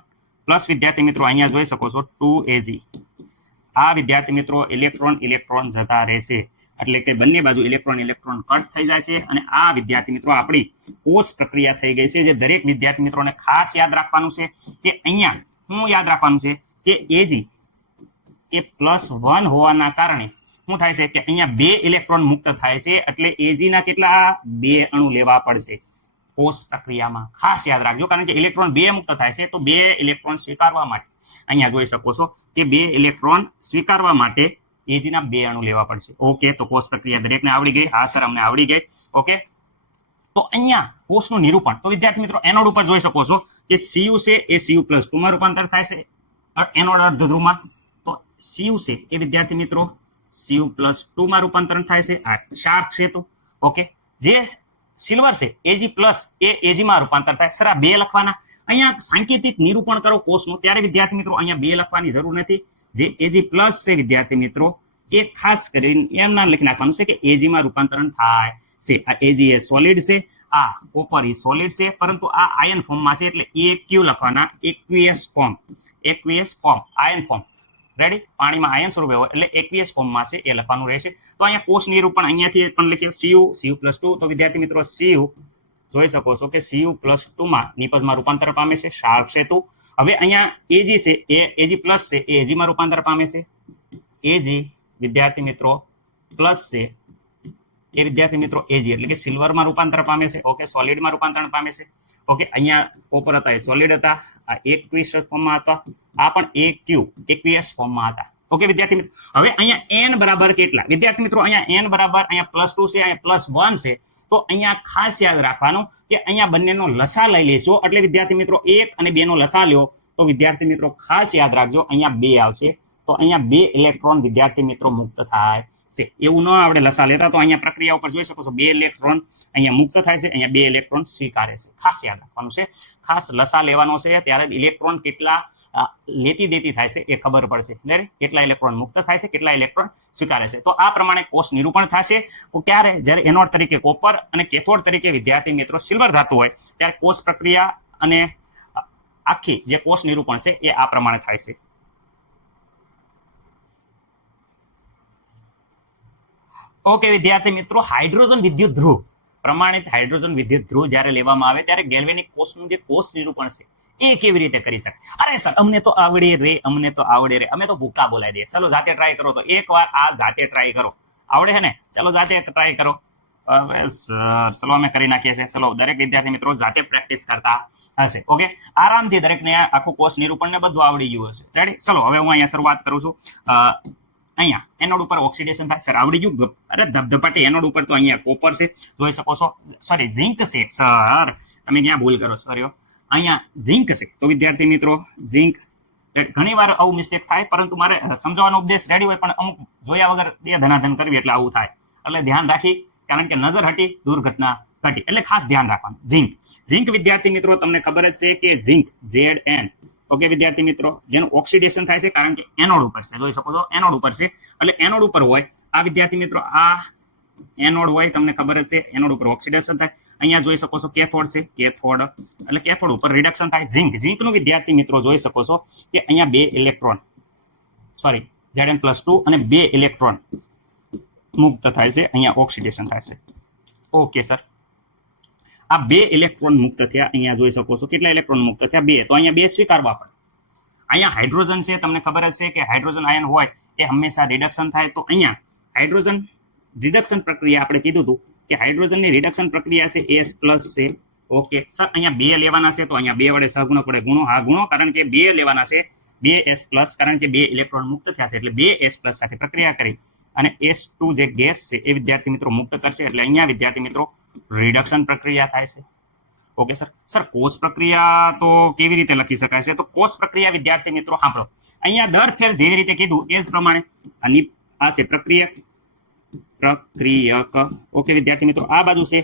પ્લસ વિદ્યાર્થી મિત્રો અહીંયા જોઈ શકો છો 2Ag. આ વિદ્યાર્થી મિત્રો ઇલેક્ટ્રોન જતા રહેશે, એટલે કે બંને બાજુ ઇલેક્ટ્રોન કટ થઈ જાય છે. અને આ વિદ્યાર્થી મિત્રો આપણી કોષ પ્રક્રિયા થઈ ગઈ છે. જે દરેક વિદ્યાર્થી મિત્રોને ખાસ યાદ રાખવાનું છે કે અહીંયા શું યાદ રાખવાનું છે કે Ag એ +1 હોવાના કારણે શું થાય છે કે અહીંયા 2 ઇલેક્ટ્રોન મુક્ત થાય છે, એટલે Ag ના કેટલા? 2 અણુ લેવા પડશે. કોષ પ્રક્રિયામાં ખાસ યાદ રાખજો, કારણ કે ઇલેક્ટ્રોન 2 મુક્ત થાય છે, તો 2 ઇલેક્ટ્રોન સ્વીકારવા માટે અહીંયા જોઈ શકો છો કે 2 ઇલેક્ટ્રોન સ્વીકારવા માટે Ag ના 2 અણુ લેવા પડશે. ઓકે, તો કોષ પ્રક્રિયા દરેકને આવડી ગઈ? હા સર, અમને આવડી ગઈ. ઓકે, તો અહીંયા કોષનું નિરૂપણ, તો વિદ્યાર્થી મિત્રો એનોડ ઉપર જોઈ શકો છો કે Cu છે એ Cu+2 માં રૂપાંતર થાય છે એનોડ અર્ધ ધ્રુવમાં. તો Cu છે એ વિદ્યાર્થી મિત્રો Cu+2 માં રૂપાંતરણ થાય છે. આ શાર્પ છે. તો ઓકે, જે સિલ્વર છે Ag+ એ Ag માં રૂપાંતર થાય. સર, આ 2 લખવાના. અહીંયા સાંકેતિક નિરૂપણ કરો કોષનું, ત્યારે વિદ્યાર્થી મિત્રો અહીંયા 2 લખવાની જરૂર નથી. જે Ag+ છે વિદ્યાર્થી મિત્રો એ ખાસ કરીને એમ ના લખી નાખવાનું છે કે Ag માં રૂપાંતરણ થાય છે. આ Ag એ સોલિડ છે, આ કોપર એ સોલિડ છે, પરંતુ આ આયન ફોર્મમાં છે એટલે AQ લખવાના. Aqueous form ion form. Ready? પાણીમાં આયન સ્વરૂપે હોય એટલે એક્વિયસ ફોર્મમાં છે એ લખવાનું રહેશે. તો અહીંયા કોષ નિરૂપણ અહીંયાથી પણ લખીએ Cu+2. તો વિદ્યાર્થી મિત્રો Cu જોઈ શકો છો કે Cu+2 માં નિપજમાં રૂપાંતર પામે છે, શાર્પ સેતુ. હવે અહીંયા Ag છે એ Ag+ છે એ Ag માં રૂપાંતર પામે છે. Ag વિદ્યાર્થી મિત્રો પ્લસ છે એ વિદ્યાર્થી મિત્રો Ag એટલે કે સિલ્વરમાં રૂપાંતર પામે છે. ઓકે, સોલિડમાં રૂપાંતરણ પામે છે. ઓકે, અહીંયા કોપર હતા એ સોલિડ હતા, આ એક્વિયસ ફોર્મમાં હતા, આ પણ એક્વિયસ ફોર્મમાં હતા. ઓકે વિદ્યાર્થી મિત્રો, હવે અહીંયા n બરાબર કેટલા? વિદ્યાર્થી મિત્રો અહીંયા n બરાબર અહીંયા +2 છે, અહીંયા +1 છે. તો અહીંયા ખાસ યાદ રાખવાનું કે અહીંયા બંનેનો લસા લઈ લેશો એટલે વિદ્યાર્થી મિત્રો 1 અને 2 નો લસા લ્યો તો વિદ્યાર્થી મિત્રો ખાસ યાદ રાખજો અહીંયા 2 આવશે. તો અહીંયા 2 ઇલેક્ટ્રોન વિદ્યાર્થી મિત્રો મુક્ત થાય છે. એવું ન આવડે લસા લેતા તો અહીંયા પ્રક્રિયા ઉપર જોઈ શકો છો 2 ઇલેક્ટ્રોન અહીંયા મુક્ત થાય છે, અહીંયા 2 ઇલેક્ટ્રોન સ્વીકારે છે. ખાસ યાદ રાખવાનું છે, ખાસ લસા લેવાનો છે ત્યારે ઇલેક્ટ્રોન કેટલા લેતી દેતી થાય છે એ ખબર પડશે. કેટલા ઇલેક્ટ્રોન મુક્ત થાય છે, કેટલા ઇલેક્ટ્રોન સ્વીકારે છે. તો આ પ્રમાણે કોષ નિરૂપણ થશે. ક્યારે? જ્યારે એનોડ તરીકે કોપર અને કેથોડ તરીકે વિદ્યાર્થી મિત્રો સિલ્વર ધાતુ હોય ત્યારે કોષ પ્રક્રિયા અને આખી જે કોષ નિરૂપણ છે એ આ પ્રમાણે થાય છે. ઓકે વિદ્યાર્થી મિત્રો, હાઇડ્રોજન વિદ્યુત ધ્રુવ પ્રમાણિત હાઇડ્રોજન વિદ્યુત ધ્રુવ જ્યારે લેવામાં આવે ત્યારે ગેલ્વેનિક કોષનું જે કોષ નિરૂપણ છે એ કેવી રીતે કરી શકાય? અરે સર, અમને તો આવડે રે, અમે તો ભૂકા બોલાવી દઈએ. ચલો જાતે ટ્રાય કરો. તો એકવાર આ જાતે ટ્રાય કરો. આવડે છે ને? ચલો જાતે ટ્રાય કરો. હવે સર ચલો અમે કરી નાખીએ છીએ. ચલો દરેક વિદ્યાર્થી મિત્રો જાતે પ્રેક્ટિસ કરતા હશે. ઓકે, આરામથી દરેકને આખું કોષ નિરૂપણ ને બધું આવડી ગયું હશે. રેડી? ચલો હવે હું અહીંયા શરૂઆત કરું છું. અહીંયા એનોડ ઉપર ઓક્સિડેશન થાય. સર આવડી ગયું? અરે ધબધપાટી. એનોડ ઉપર તો અહીંયા કોપર છે જોઈ શકો છો, સોરી ઝિંક છે. સર તમે ક્યાં ભૂલ કરો? સોરી, અહીંયા ઝિંક છે. તો વિદ્યાર્થી મિત્રો ઝિંક, ઘણી વાર આવું મિસ્ટેક થાય, પરંતુ મારે સમજાવવાનો ઉપદેશ રેડી હોય પણ અમુક જોયા વગર તે ધનાધન કરવી એટલે આવું થાય. એટલે ધ્યાન રાખી, કારણ કે નજર હટી દુર્ઘટના ઘટી, એટલે ખાસ ધ્યાન રાખવાનું. ઝિંક વિદ્યાર્થી મિત્રો તમને ખબર જ છે કે ઝિંક Zn. ઓકે વિદ્યાર્થી મિત્રો, જેનું ઓક્સિડેશન થાય છે કારણ કે એનોડ ઉપર છે. જોઈ શકો છો એનોડ ઉપર છે એટલે એનોડ ઉપર હોય. આ વિદ્યાર્થી મિત્રો આ એનોડ હોય, તમને ખબર જ છે એનોડ ઉપર ઓક્સિડેશન થાય. અહીંયા જોઈ શકો છો કેથોડ છે, કેથોડ એટલે કેથોડ ઉપર રિડક્શન થાય. ઝિંકનું વિદ્યાર્થી મિત્રો જોઈ શકો છો કે અહીંયા 2 ઇલેક્ટ્રોન, સોરી Zn+2 અને 2 ઇલેક્ટ્રોન મુક્ત થાય છે, અહીંયા ઓક્સિડેશન થાય છે. ઓકે સર, આ 2 ઇલેક્ટ્રોન મુક્ત થયા. અહીંયા જોઈ શકો છો કેટલા ઇલેક્ટ્રોન મુક્ત થયા? 2. તો અહીંયા 2 સ્વીકારવા પડે. અહીંયા હાઇડ્રોજન છે, તમને ખબર જ છે કે હાઇડ્રોજન આયન હોય એ હંમેશા રિડક્શન થાય. તો અહીંયા હાઇડ્રોજન રિડક્શન પ્રક્રિયા આપણે કીધું હતું કે હાઇડ્રોજનની રિડક્શન પ્રક્રિયા છે S+ છે. ઓકે સર, અહીંયા 2 લેવાના છે તો અહીંયા 2 વડે સહગુણક વડે ગુણો. હા ગુણો, કારણ કે 2 લેવાના છે, 2S+, કારણ કે 2 ઇલેક્ટ્રોન મુક્ત થયા છે એટલે 2S+ સાથે પ્રક્રિયા કરી અને S2 જે ગેસ છે એ વિદ્યાર્થી મિત્રો મુક્ત કરશે એટલે અહીંયા વિદ્યાર્થી મિત્રો રિડક્શન પ્રક્રિયા થાય છે. ઓકે સર કોષ પ્રક્રિયા તો કેવી રીતે લખી શકાય છે? તો કોષ પ્રક્રિયા વિદ્યાર્થી મિત્રો સાંભળો, અહીંયા દર ફેર જેવી રીતે કીધું એ જ પ્રમાણે આ છે પ્રક્રિયક. ઓકે વિદ્યાર્થી મિત્રો, આ બાજુ છે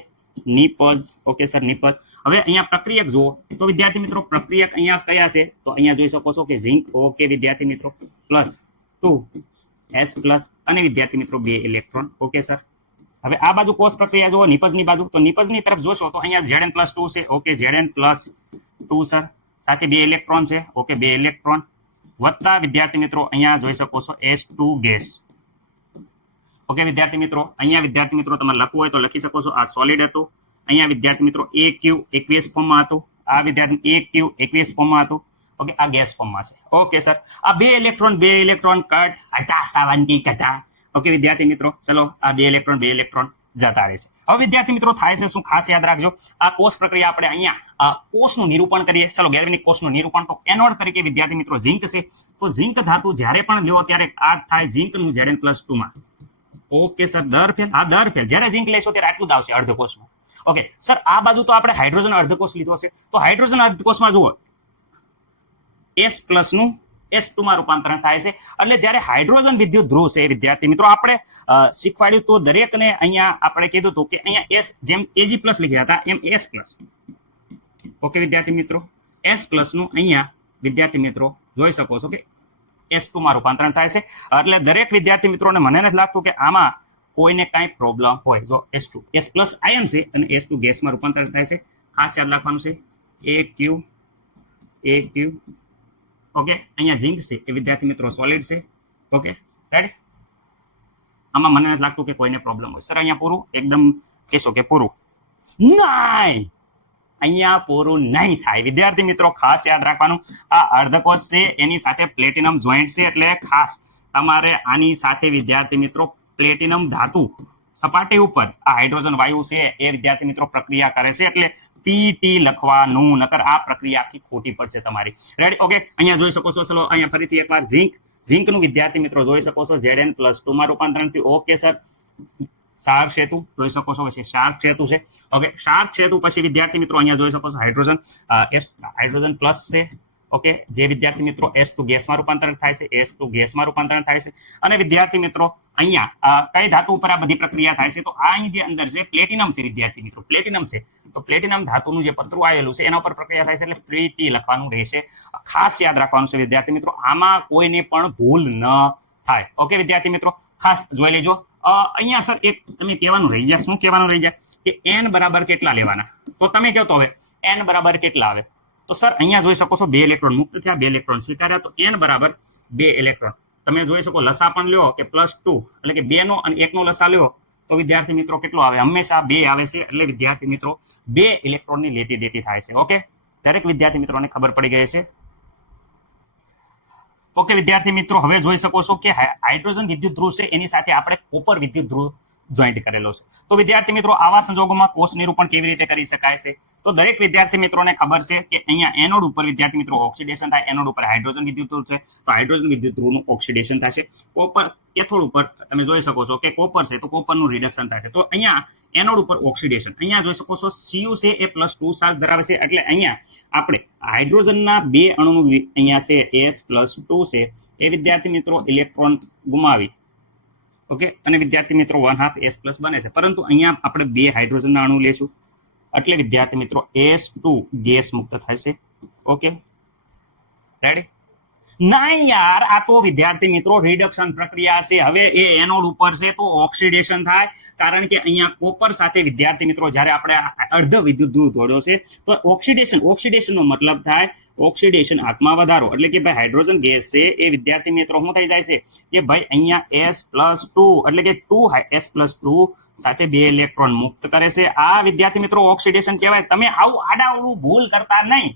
નિપજ. Okay sir નિપજ. હવે અહીંયા પ્રક્રિયક જુઓ તો વિદ્યાર્થી મિત્રો પ્રક્રિયક અહીંયા કયા છે? તો અહીંયા જોઈ શકો છો કે ઝિંક. ઓકે વિદ્યાર્થી મિત્રો +2S+ અને વિદ્યાર્થી મિત્રો 2 ઇલેક્ટ્રોન. ઓકે સર, હવે આ બાજુ કોષ પ્રક્રિયા જુઓ નિપજની બાજુ, તો નિપજની તરફ જોશો તો અહીંયા Zn+2 છે. ઓકે Zn+2 સર, સાથે 2 ઇલેક્ટ્રોન છે. ઓકે 2 ઇલેક્ટ્રોન વત્તા વિદ્યાર્થી મિત્રો અહીંયા જોઈ શકો છો S2 ગેસ. ઓકે વિદ્યાર્થી મિત્રો, અહીંયા વિદ્યાર્થી મિત્રો તમારે લખવું હોય તો લખી શકો છો. આ સોલિડ હતું, અહીંયા વિદ્યાર્થી મિત્રો AQ એક્વિયસ ફોર્મમાં હતું, આ વિદ્યાર્થી AQ એક્વિયસ ફોર્મમાં હતું. ઓકે આ ગેસ ફોર્મમાં છે. ઓકે સર, આ 2 ઇલેક્ટ્રોન કટ હટા સાવંતી કટા. ઓકે વિદ્યાર્થી મિત્રો ચલો આ 2 ઇલેક્ટ્રોન જતા રહેશે. હવે વિદ્યાર્થી મિત્રો થાય છે શું, ખાસ યાદ રાખજો, આ કોષ પ્રક્રિયા આપણે અહીંયા કોષનું નિરૂપણ કરીએ. ચલો ગેલ્વેનિક કોષનું નિરૂપણ, તો એનોડ તરીકે વિદ્યાર્થી મિત્રો ઝિંક છે. તો ઝિંક ધાતુ જ્યારે પણ લ્યો ત્યારે આ થાય ઝિંકનું Zn+2 માં. ઓકે સર, દર ફેલ જ્યારે ઝિંક લેશો ત્યારે આટલું જ આવશે અર્ધકોષમાં. ઓકે સર, આ બાજુ તો આપણે હાઇડ્રોજન અર્ધકોષ લીધો છે, તો હાઇડ્રોજન અર્ધકોષમાં જુઓ S+ નું S2 માં રૂપાંતરણ થાય છે. એટલે જ્યારે હાઇડ્રોજન વિદ્યુત ધ્રુવ છે વિદ્યાર્થી મિત્રો આપણે શીખવાડ્યું તો દરેકને અહીંયા આપણે કીધું હતું કે અહીંયા S જેમ Ag+ લખ્યા હતા એમ S+. ઓકે વિદ્યાર્થી મિત્રો, S+ નું અહીંયા વિદ્યાર્થી મિત્રો જોઈ શકો છો કે S2 માં રૂપાંતરણ થાય છે. એટલે દરેક વિદ્યાર્થી મિત્રોને મને નથી લાગતું કે આમાં કોઈને કાંઈ પ્રોબ્લેમ હોય. જો S2 S+ આયન છે અને S2 ગેસમાં રૂપાંતરણ થાય છે. ખાસ યાદ રાખવાનું છે AQ. ઓકે, અહીંયા ઝિંક છે એ વિદ્યાર્થી મિત્રો સોલિડ છે. ઓકે રાઈટ, આમાં મને નથી લાગતું કે કોઈને પ્રોબ્લેમ હોય. સર અહીંયા પૂરું એકદમ કહેશો કે પૂરું નહીં, અહીંયા પૂરું નહીં થાય વિદ્યાર્થી મિત્રો. ખાસ યાદ રાખવાનું, આ અર્ધકોષ છે એની સાથે પ્લેટિનમ જોઈન્ટ છે, એટલે ખાસ તમારે આની સાથે વિદ્યાર્થી મિત્રો પ્લેટિનમ ધાતુ સપાટી ઉપર આ હાઇડ્રોજન વાયુ છે એ વિદ્યાર્થી મિત્રો પ્રક્રિયા કરે છે, એટલે PT લખવાનું, નકર આ પ્રક્રિયા આખી ખોટી પડશે તમારી. રેડી? ઓકે, અહીંયા જોઈ શકો છો. ચલો અહીંયા ફરીથી એકવાર ઝિંકનું વિદ્યાર્થી મિત્રો જોઈ શકો છો Zn+2 માં રૂપાંતરણ થયું. ઓકે સર, શાર્ક સેતુ જોઈ શકો છો, પછી શાર્ક સેતુ છે. ઓકે, શાર્ક સેતુ પછી વિદ્યાર્થી મિત્રો અહીંયા જોઈ શકો છો હાઇડ્રોજન પ્લસ છે. ઓકે, જે વિદ્યાર્થી મિત્રો S2 ગેસમાં રૂપાંતરણ થાય છે, S2 ગેસમાં રૂપાંતરણ થાય છે. અને વિદ્યાર્થી મિત્રો અહીંયા કઈ ધાતુ ઉપર આ બધી પ્રક્રિયા થાય છે, તો આ અહીં જે અંદર છે પ્લેટિનમ છે વિદ્યાર્થી મિત્રો, પ્લેટિનમ છે. તો પ્લેટિનમ ધાતુનું જે પતરું આવેલું છે એના ઉપર પ્રક્રિયા થાય છે, એટલે PT લખવાનું રહેશે. ખાસ યાદ રાખવાનું છે વિદ્યાર્થી મિત્રો, આમાં કોઈને પણ ભૂલ ન થાય. ઓકે વિદ્યાર્થી મિત્રો, ખાસ જોઈ લેજો. અહીંયા સર એક તમે કહેવાનું રહી જાય, શું કહેવાનું રહી જાય કે n બરાબર કેટલા લેવાના, તો તમે કહો તો હવે n બરાબર કેટલા આવે, તો સર અહીંયા જોઈ શકો છો 2 ઇલેક્ટ્રોન મુક્ત થયા, 2 ઇલેક્ટ્રોન સ્વીકાર્યા, તો n બરાબર 2 ઇલેક્ટ્રોન. તમે જોઈ શકો લસા પણ લ્યો કે +2, એટલે કે 2 નો અને 1 નો લસા લ્યો તો વિદ્યાર્થી મિત્રો કેટલો આવે, હંમેશા 2 આવે છે. એટલે વિદ્યાર્થી મિત્રો 2 ઇલેક્ટ્રોનની લેતી દેતી થાય છે. ઓકે, દરેક વિદ્યાર્થી મિત્રોને ખબર પડી ગઈ છે. ઓકે વિદ્યાર્થી મિત્રો, હવે જોઈ શકો છો કે હાઇડ્રોજન વિદ્યુત ધ્રુવ છે એની સાથે આપણે કોપર વિદ્યુત ધ્રુવ જોઈન્ટ કરેલો છે. તો વિદ્યાર્થી મિત્રો આવા સંજોગોમાં કોષ નિરૂપણ કેવી રીતે કરી શકાય છે, તો દરેક વિદ્યાર્થી મિત્રોને ખબર છે કે અહીંયા એનોડ ઉપર વિદ્યાર્થી મિત્રો ઓક્સિડેશન થાય. એનોડ ઉપર હાઇડ્રોજન વિદ્યુત ધ્રુવ છે, તો હાઇડ્રોજન વિદ્યુત ધ્રુવનું ઓક્સિડેશન થશે. કોપર કેથોડ ઉપર તમે જોઈ શકો છો કે કોપર છે તો કોપરનું રિડક્શન થાય છે. તો અહીંયા એનોડ ઉપર ઓક્સિડેશન, અહીંયા જોઈ શકો છો Cu છે એ +2 ચાર્જ ધરાવે છે, એટલે અહીંયા આપણે હાઇડ્રોજનના 2 અણુનું અહીંયા છે S+2 છે એ વિદ્યાર્થી મિત્રો ઇલેક્ટ્રોન ગુમાવી. ઓકે, અને વિદ્યાર્થી મિત્રો 1/2 S+ બને છે, પરંતુ અહીંયા આપણે 2 હાઇડ્રોજનના અણુ લેશું, એટલે વિદ્યાર્થી મિત્રો S2 ગેસ મુક્ત થાય છે. Okay ready? નહીં યાર, આ તો વિદ્યાર્થી મિત્રો રિડક્શન પ્રક્રિયા છે. હવે એ એનોડ ઉપર છે તો ઓક્સિડેશન થાય, કારણ કે અહીંયા કોપર સાથે વિદ્યાર્થી મિત્રો જ્યારે આપણે અર્ધ વિદ્યુત ધ્રુવ જોડ્યો છે તો ઓક્સિડેશનનો મતલબ થાય ઓક્સિડેશન આત્મા વધારો, એટલે કે ભાઈ હાઇડ્રોજન ગેસ છે એ વિદ્યાર્થી મિત્રો શું થઈ જાય છે કે ભાઈ અહીંયા S+2 એટલે કે 2S+2 સાથે 2 ઇલેક્ટ્રોન મુક્ત કરે છે. આ વિદ્યાર્થી મિત્રો ઓક્સિડેશન કહેવાય. તમે આવું આડાઅવળું ભૂલ કરતા નહીં.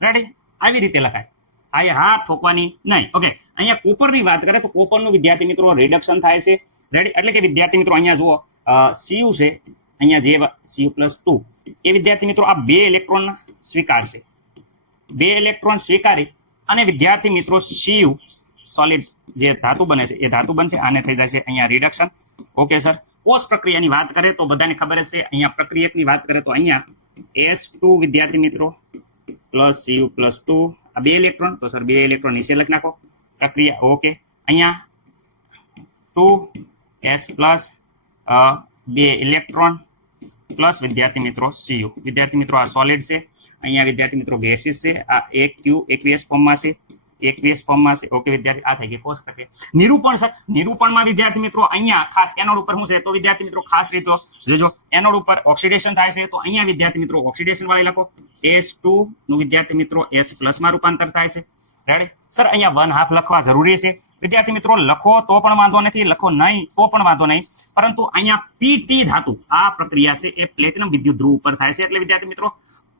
રેડી? આવી રીતે લખાય, આ હાથ ઠોકવાની નહીં. ઓકે, અહીંયા કોપરની વાત કરે તો કોપરનું વિદ્યાર્થી મિત્રો રિડક્શન થાય છે. રેડી? એટલે કે વિદ્યાર્થી મિત્રો અહીંયા જુઓ Cu છે, અહીંયા જે Cu+2 એ વિદ્યાર્થી મિત્રો આ 2 ઇલેક્ટ્રોન સ્વીકારશે. 2 ઇલેક્ટ્રોન સ્વીકારી અને વિદ્યાર્થી મિત્રો Cu સોલિડ જે ધાતુ બને છે એ ધાતુ બનશે, આને થઈ જશે અહીંયા રિડક્શન. ઓકે સર, કોષ પ્રક્રિયાની વાત કરે તો બધાને ખબર છે. અહીંયા પ્રક્રિયકની વાત કરે તો અહીંયા S2 વિદ્યાર્થી મિત્રો +Cu+2 આ 2 ઇલેક્ટ્રોન, તો સર 2 ઇલેક્ટ્રોન નીચે લખી નાખો પ્રક્રિયા. ઓકે, અહીંયા 2S+ 2 ઇલેક્ટ્રોન પ્લસ વિદ્યાર્થી મિત્રો Cu. વિદ્યાર્થી મિત્રો આ સોલિડ છે, અહીંયા વિદ્યાર્થી મિત્રો ગેસીસ છે, આ aqueous ફોર્મમાં છે, aqueous ફોર્મમાં છે. ઓકે વિદ્યાર્થી, આ થઈ ગઈ કોષ પ્રક્રિયા. નિરૂપણ સર, નિરૂપણમાં વિદ્યાર્થી મિત્રો અહીંયા ખાસ એનોડ ઉપર શું છે તો વિદ્યાર્થી મિત્રો ખાસ રીતે જોજો, એનોડ ઉપર ઓક્સિડેશન થાય છે તો અહીંયા વિદ્યાર્થી મિત્રો ઓક્સિડેશન વાળી લખો. S2 નું વિદ્યાર્થી મિત્રો S+ માં રૂપાંતર થાય છે. રેડી? સર અહીંયા 1/2 લખવા જરૂરી છે વિદ્યાર્થી મિત્રો, લખો તો પણ વાંધો નથી, લખો નહીં તો પણ વાંધો નહીં, પરંતુ અહીંયા PT ધાતુ આ પ્રક્રિયા છે એ પ્લેટિનમ વિદ્યુત ધ્રુવ ઉપર થાય છે, એટલે વિદ્યાર્થી મિત્રો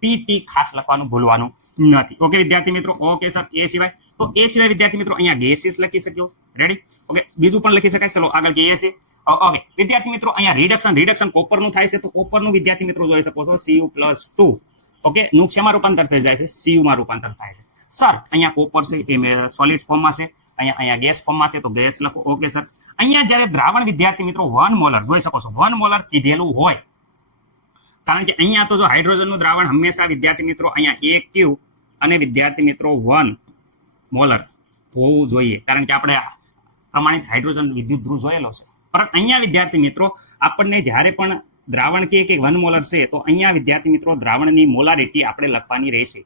PT ખાસ લખવાનું ભૂલવાનું નથી. ઓકે વિદ્યાર્થી મિત્રો, ઓકે સર એ સિવાય તો એ સિવાય વિદ્યાર્થી મિત્રો અહીંયા ગેસીસ લખી શક્યો. રેડી? ઓકે, બીજું પણ લખી શકાય. ચલો આગળ કહીએ છીએ. ઓકે વિદ્યાર્થી મિત્રો અહીંયા રિડક્શન કોપરનું થાય છે તો કોપરનું વિદ્યાર્થી મિત્રો જોઈ શકો છો Cu+2 ઓકે નું શેમાં રૂપાંતર થઈ જાય છે Cu માં રૂપાંતર થાય છે સર અહીંયા કોપર છે એ સોલિડ ફોર્મમાં છે અહીંયા ગેસ ફોર્મમાં છે તો ગેસ લખો ઓકે સર અહીંયા જ્યારે દ્રાવણ વિદ્યાર્થી મિત્રો 1 મોલર જોઈ શકો છો 1 મોલર કીધેલું હોય કારણ કે અહીંયા તો જો હાઇડ્રોજનનું દ્રાવણ હંમેશા વિદ્યાર્થી મિત્રો અહીંયા એક્ટિવ અને વિદ્યાર્થી મિત્રો 1 મોલર હોવું જોઈએ કારણ કે આપણે પ્રમાણિત હાઇડ્રોજન વિદ્યુત ધ્રુવ જોયેલો છે પરંતુ અહીંયા વિદ્યાર્થી મિત્રો આપણને જ્યારે પણ દ્રાવણ કે 1 મોલર છે તો અહીંયા વિદ્યાર્થી મિત્રો દ્રાવણની મોલારિટી આપણે લખવાની રહેશે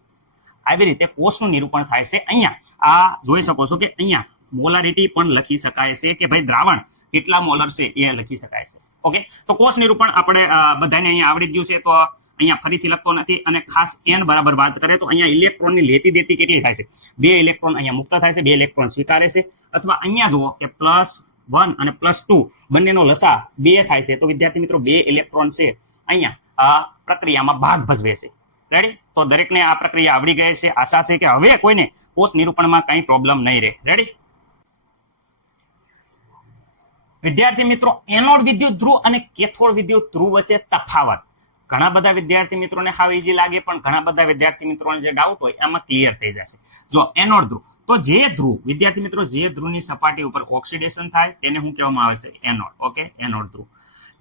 આવી રીતે કોષનું નિરૂપણ થાય છે અહીંયા આ જોઈ શકો છો કે અહીંયા મોલારિટી પણ લખી શકાય છે કે ભાઈ દ્રાવણ કેટલા મોલર છે એ લખી શકાય છે ઓકે તો કોષ નિરૂપણ આપણે બધાને અહીંયા આવડી ગયું છે તો અહીંયા ફરીથી લખતો નથી અને ખાસ n બરાબર વાત કરે તો અહીંયા ઇલેક્ટ્રોનની લેતી દેતી કેટલી થાય છે 2 ઇલેક્ટ્રોન અહીંયા મુક્ત થાય છે 2 ઇલેક્ટ્રોન સ્વીકારે છે અથવા અહીંયા જુઓ કે +1 અને +2 બંનેનો લસા 2 થાય છે તો વિદ્યાર્થી મિત્રો 2 ઇલેક્ટ્રોન છે અહીંયા આ પ્રક્રિયામાં ભાગ ભજવે છે રેડી તો દરેકને આ પ્રક્રિયા આવડી ગઈ છે આશા છે કે હવે કોઈને કોષ નિરૂપણમાં કંઈ પ્રોબ્લેમ નહીં રહે રેડી વિદ્યાર્થી મિત્રો એનોડ વિદ્યુત ધ્રુવ અને કેથોડ વિદ્યુત ધ્રુવ વચ્ચે તફાવત ઘણા બધા વિદ્યાર્થી મિત્રોને હાવ ઈઝી લાગે પણ ઘણા બધા વિદ્યાર્થી મિત્રોને જે ડાઉટ હોય એમાં ક્લિયર થઈ જશે જો એનોડ ધ્રુવ તો જે ધ્રુવ વિદ્યાર્થી મિત્રો જે ધ્રુવની સપાટી ઉપર ઓક્સિડેશન થાય તેને શું કહેવામાં આવે છે એનોડ ઓકે એનોડ ધ્રુવ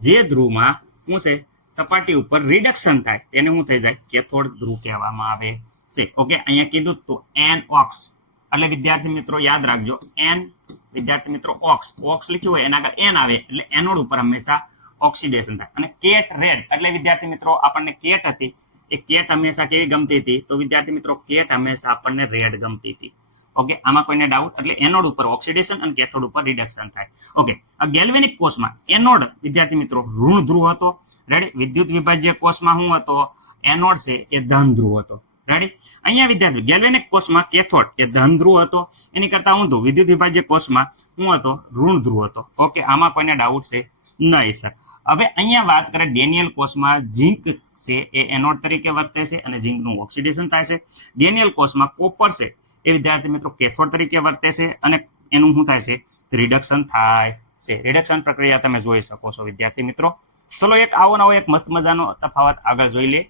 જે ધ્રુવમાં શું છે સપાટી ઉપર રિડક્શન થાય તેને શું થઈ જાય કેથોડ ધ્રુવ કહેવામાં આવે છે ઓકે અહીંયા કીધું તો NOx એટલે વિદ્યાર્થી મિત્રો યાદ રાખજો n વિદ્યાર્થી મિત્રો ઓક્સ લખ્યું હોય એના આગળ n આવે એટલે એનોડ ઉપર હંમેશા ઓક્સિડેશન થાય અને કેટ રેડ એટલે વિદ્યાર્થી મિત્રો આપણને કેટ હતી એ કેટ હંમેશા કેવી ગમતી હતી તો વિદ્યાર્થી મિત્રો કેટ હંમેશા આપણને રેડ ગમતી હતી ઓકે આમાં કોઈને ડાઉટ એટલે એનોડ ઉપર ઓક્સિડેશન અને કેથોડ ઉપર રિડક્શન થાય ઓકે આ ગેલ્વેનિક કોષમાં એનોડ વિદ્યાર્થી મિત્રો ઋણ ધ્રુવ હતો રેડી વિદ્યુત વિભાજ્ય કોષમાં શું હતો એનોડ છે એ ધન ધ્રુવ હતો રેડી અહીંયા વિદ્યાર્થી ગેલ્વેનિક કોષમાં કેથોડ એ ધન ધ્રુવ હતો એની કરતા ઊંધું વિદ્યુત વિભાજ્ય કોષમાં શું હતો ઋણ ધ્રુવ હતો ઓકે આમાં કોઈને ડાઉટ છે નહીં સર હવે અહીંયા વાત કરે ડેનિયલ કોષમાં ઝિંક છે એ એનોડ તરીકે વર્તે છે અને ઝિંકનું ઓક્સિડેશન થાય છે ડેનિયલ કોષમાં કોપર છે એ વિદ્યાર્થી મિત્રો કેથોડ તરીકે વર્તે છે અને એનું શું થાય છે રિડક્શન થાય છે રિડક્શન પ્રક્રિયા તમે જોઈ શકો છો વિદ્યાર્થી મિત્રો ચલો એક આવો નવો એક મસ્ત મજાનો તફાવત આગળ જોઈ લે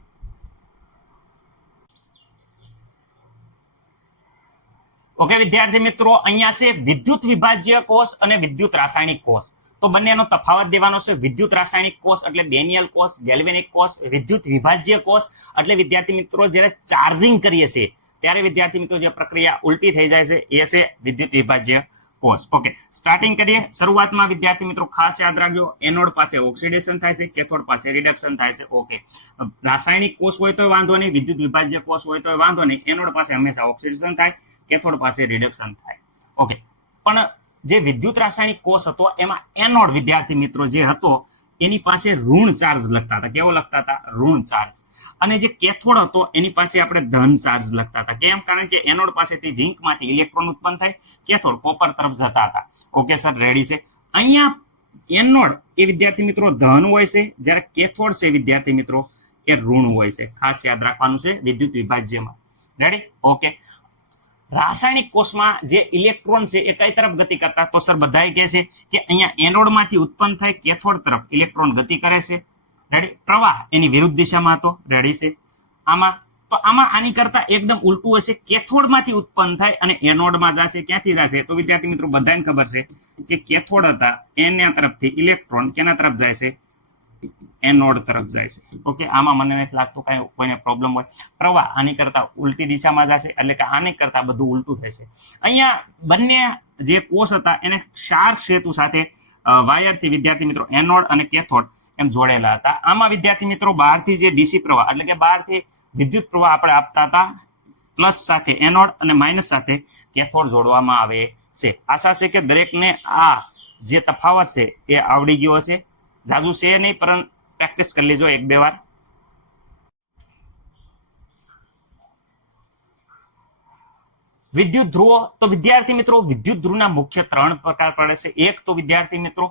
ઓકે વિદ્યાર્થી મિત્રો અહીંયા છે વિદ્યુત વિભાજ્ય કોષ અને વિદ્યુત રાસાયણિક કોષ તો બંનેનો તફાવત દેવાનો છે વિદ્યુત રાસાયણિક કોષ એટલે ડેનિયલ કોષ ગેલ્વેનિક કોષ વિદ્યુત વિભાજ્ય કોષ એટલે વિદ્યાર્થી મિત્રો જ્યારે ચાર્જિંગ કરીએ છીએ ત્યારે વિદ્યાર્થી મિત્રો જે પ્રક્રિયા ઉલટી થઈ જાય છે એ છે વિદ્યુત વિભાજ્ય કોષ ઓકે સ્ટાર્ટિંગ કરીએ શરૂઆતમાં વિદ્યાર્થી મિત્રો ખાસ યાદ રાખજો એનોડ પાસે ઓક્સિડેશન થાય છે કેથોડ પાસે રિડક્શન થાય છે ઓકે રાસાયણિક કોષ હોય તો વાંધો નહીં વિદ્યુત વિભાજ્ય કોષ હોય તો વાંધો નહીં એનોડ પાસે હંમેશા ઓક્સિડેશન થાય કેથોડ પાસે રિડક્શન થાય ઓકે પણ જે વિદ્યુત રાસાયણિક કોષ હતો એમાં એનોડ વિદ્યાર્થી મિત્રો જે હતો એની પાસે ઋણ ચાર્જ લખતા હતા કેવો લખતા હતા ઋણ ચાર્જ અને જે કેથોડ હતો એની પાસે આપણે ધન ચાર્જ લખતા હતા કેમ કારણ કે એનોડ પાસેથી ઝિંકમાંથી ઇલેક્ટ્રોન ઉત્પન્ન થાય કેથોડ કોપર તરફ જતા હતા ઓકે સર રેડી છે અહીંયા એનોડ એ વિદ્યાર્થી મિત્રો ધન હોય છે જ્યારે કેથોડ છે વિદ્યાર્થી મિત્રો એ ઋણ હોય છે ખાસ યાદ રાખવાનું છે વિદ્યુત વિભાજ્યમાં રેડી ઓકે રાસાયણિક કોષમાં જે ઇલેક્ટ્રોન છે એ કઈ તરફ ગતિ કરતા તો સર બધાય કહે છે કે અહીંયા એનોડમાંથી ઉત્પન્ન થાય કેથોડ તરફ ઇલેક્ટ્રોન ગતિ કરે છે રેડી પ્રવાહ એની વિરુદ્ધ દિશામાં હતો રેડી છે આમાં તો આમાં આની કરતા એકદમ ઉલટું હશે કેથોડમાંથી ઉત્પન્ન થાય અને એનોડમાં જશે ક્યાંથી જશે તો વિદ્યાર્થી મિત્રો બધાને ખબર છે કે કેથોડ હતા એના તરફથી ઇલેક્ટ્રોન કેના તરફ જાય છે એનોડ તરફ જાય છે ઓકે આમાં મને નથી લાગતું કઈ કોઈને પ્રોબ્લેમ હોય પ્રવાહ આની કરતા ઉલટી દિશામાં જશે એટલે કે આની કરતા બધું ઉલટું થશે અહીંયા બંને જે કોષ હતા એને ક્ષાર સેતુ સાથે વાયરથી વિદ્યાર્થી મિત્રો એનોડ અને કેથોડ એમ જોડેલા હતા આમાં વિદ્યાર્થી મિત્રો બહારથી જે ડીસી પ્રવાહ એટલે કે બહારથી વિદ્યુત પ્રવાહ આપણે આપતા હતા પ્લસ સાથે એનોડ અને માઇનસ સાથે કેથોડ જોડવામાં આવે છે આશા છે કે દરેકને આ જે તફાવત છે એ આવડી ગયો હશે જાજુ છે નહીં પરંતુ પ્રેક્ટિસ કરી લેજો એક બે વાર વિદ્યુત ધ્રુવો તો વિદ્યાર્થી મિત્રો વિદ્યુત ધ્રુવના મુખ્ય 3 પ્રકાર પડે છે એક તો વિદ્યાર્થી મિત્રો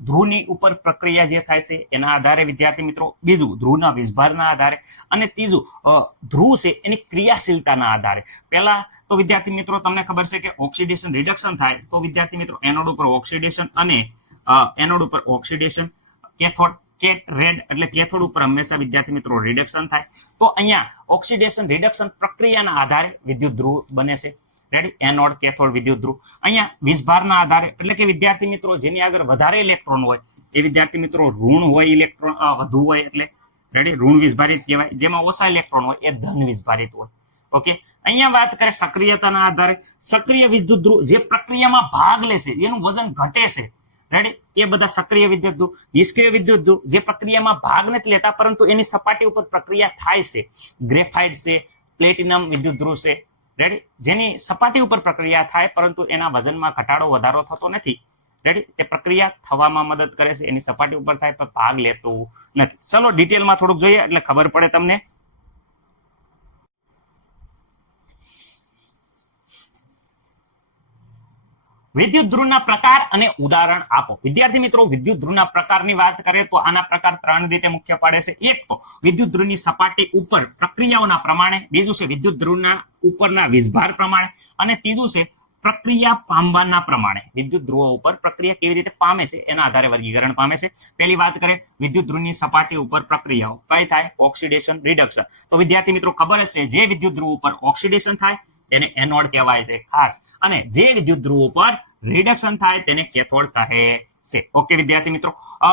ધ્રુવની ઉપર પ્રક્રિયા જે થાય છે એના આધારે વિદ્યાર્થી મિત્રો બીજું ધ્રુવના વિસ્ભારના આધારે અને ત્રીજું ધ્રુવ છે એની ક્રિયાશીલતાના આધારે પહેલા તો વિદ્યાર્થી મિત્રો તમને ખબર છે કે ઓક્સિડેશન રિડક્શન થાય તો વિદ્યાર્થી મિત્રો એનોડ ઉપર ઓક્સિડેશન અને એનોડ ઉપર ઓક્સિડેશન, કેથોડ કેટ રેડ એટલે કેથોડ ઉપર હંમેશા વિદ્યાર્થી મિત્રો રિડક્શન થાય. તો અહીંયા ઓક્સિડેશન રિડક્શન પ્રક્રિયાના આધારે વિદ્યુત ધ્રુવ બને છે. રેડી, એનોડ કેથોડ વિદ્યુત ધ્રુવ. અહીંયા વીજભારના આધારે એટલે કે વિદ્યાર્થી મિત્રો જેની આગળ વધારે ઇલેક્ટ્રોન હોય એ વિદ્યાર્થી મિત્રો ઋણ હોય, ઇલેક્ટ્રોન વધુ હોય એટલે રેડી ઋણ વીજભારિત કહેવાય. જેમાં ઓછા ઇલેક્ટ્રોન હોય એ ધન વીજભારિત હોય. ઓકે, અહીંયા વાત કરે સક્રિયતાના આધારે. સક્રિય વિદ્યુત ધ્રુવ જે પ્રક્રિયામાં ભાગ લેશે એનું વજન ઘટે છે. રેડી, એ બધા સક્રિય વિદ્યુત ધ્રુવ. નિષ્ક્રિય વિદ્યુત ધ્રુવ જે પ્રક્રિયામાં ભાગ નથી લેતા પરંતુ એની સપાટી ઉપર પ્રક્રિયા થાય છે. ગ્રેફાઇટ છે, પ્લેટિનમ વિદ્યુત ધ્રુવ છે. રેડી, જેની સપાટી ઉપર પ્રક્રિયા થાય પરંતુ એના વજનમાં ઘટાડો વધારો થતો નથી. રેડી, તે પ્રક્રિયા થવામાં મદદ કરે છે, એની સપાટી ઉપર થાય પણ ભાગ લેતું નથી. ચલો ડિટેલમાં થોડુંક જોઈએ એટલે ખબર પડે તમને. વિદ્યુત ધ્રુવના પ્રકાર અને ઉદાહરણ આપો. વિદ્યાર્થી મિત્રો વિદ્યુત ધ્રુવના પ્રકારની વાત કરીએ તો આના પ્રકાર 3 રીતે મુખ્ય પાડે છે. એક તો વિદ્યુત ધ્રુવની સપાટી ઉપર પ્રક્રિયાઓના પ્રમાણે, બીજું છે વિદ્યુત ધ્રુવના ઉપરના વીજભાર પ્રમાણે, અને ત્રીજું છે પ્રક્રિયા પામવાના પ્રમાણે. વિદ્યુત ધ્રુવો ઉપર પ્રક્રિયા કેવી રીતે પામે છે એના આધારે વર્ગીકરણ પામે છે. પહેલી વાત કરીએ વિદ્યુત ધ્રુવની સપાટી ઉપર પ્રક્રિયાઓ કઈ થાય? Oxidation, reduction. તો વિદ્યાર્થી મિત્રો ખબર હશે જે વિદ્યુત ધ્રુવ ઉપર ઓક્સિડેશન થાય તેને એનોડ કહેવાય છે ખાસ, અને જે વિદ્યુત ધ્રુવ ઉપર રિડક્શન થાય તેને કેથોડ કહે છે. ઓકે વિદ્યાર્થી મિત્રો,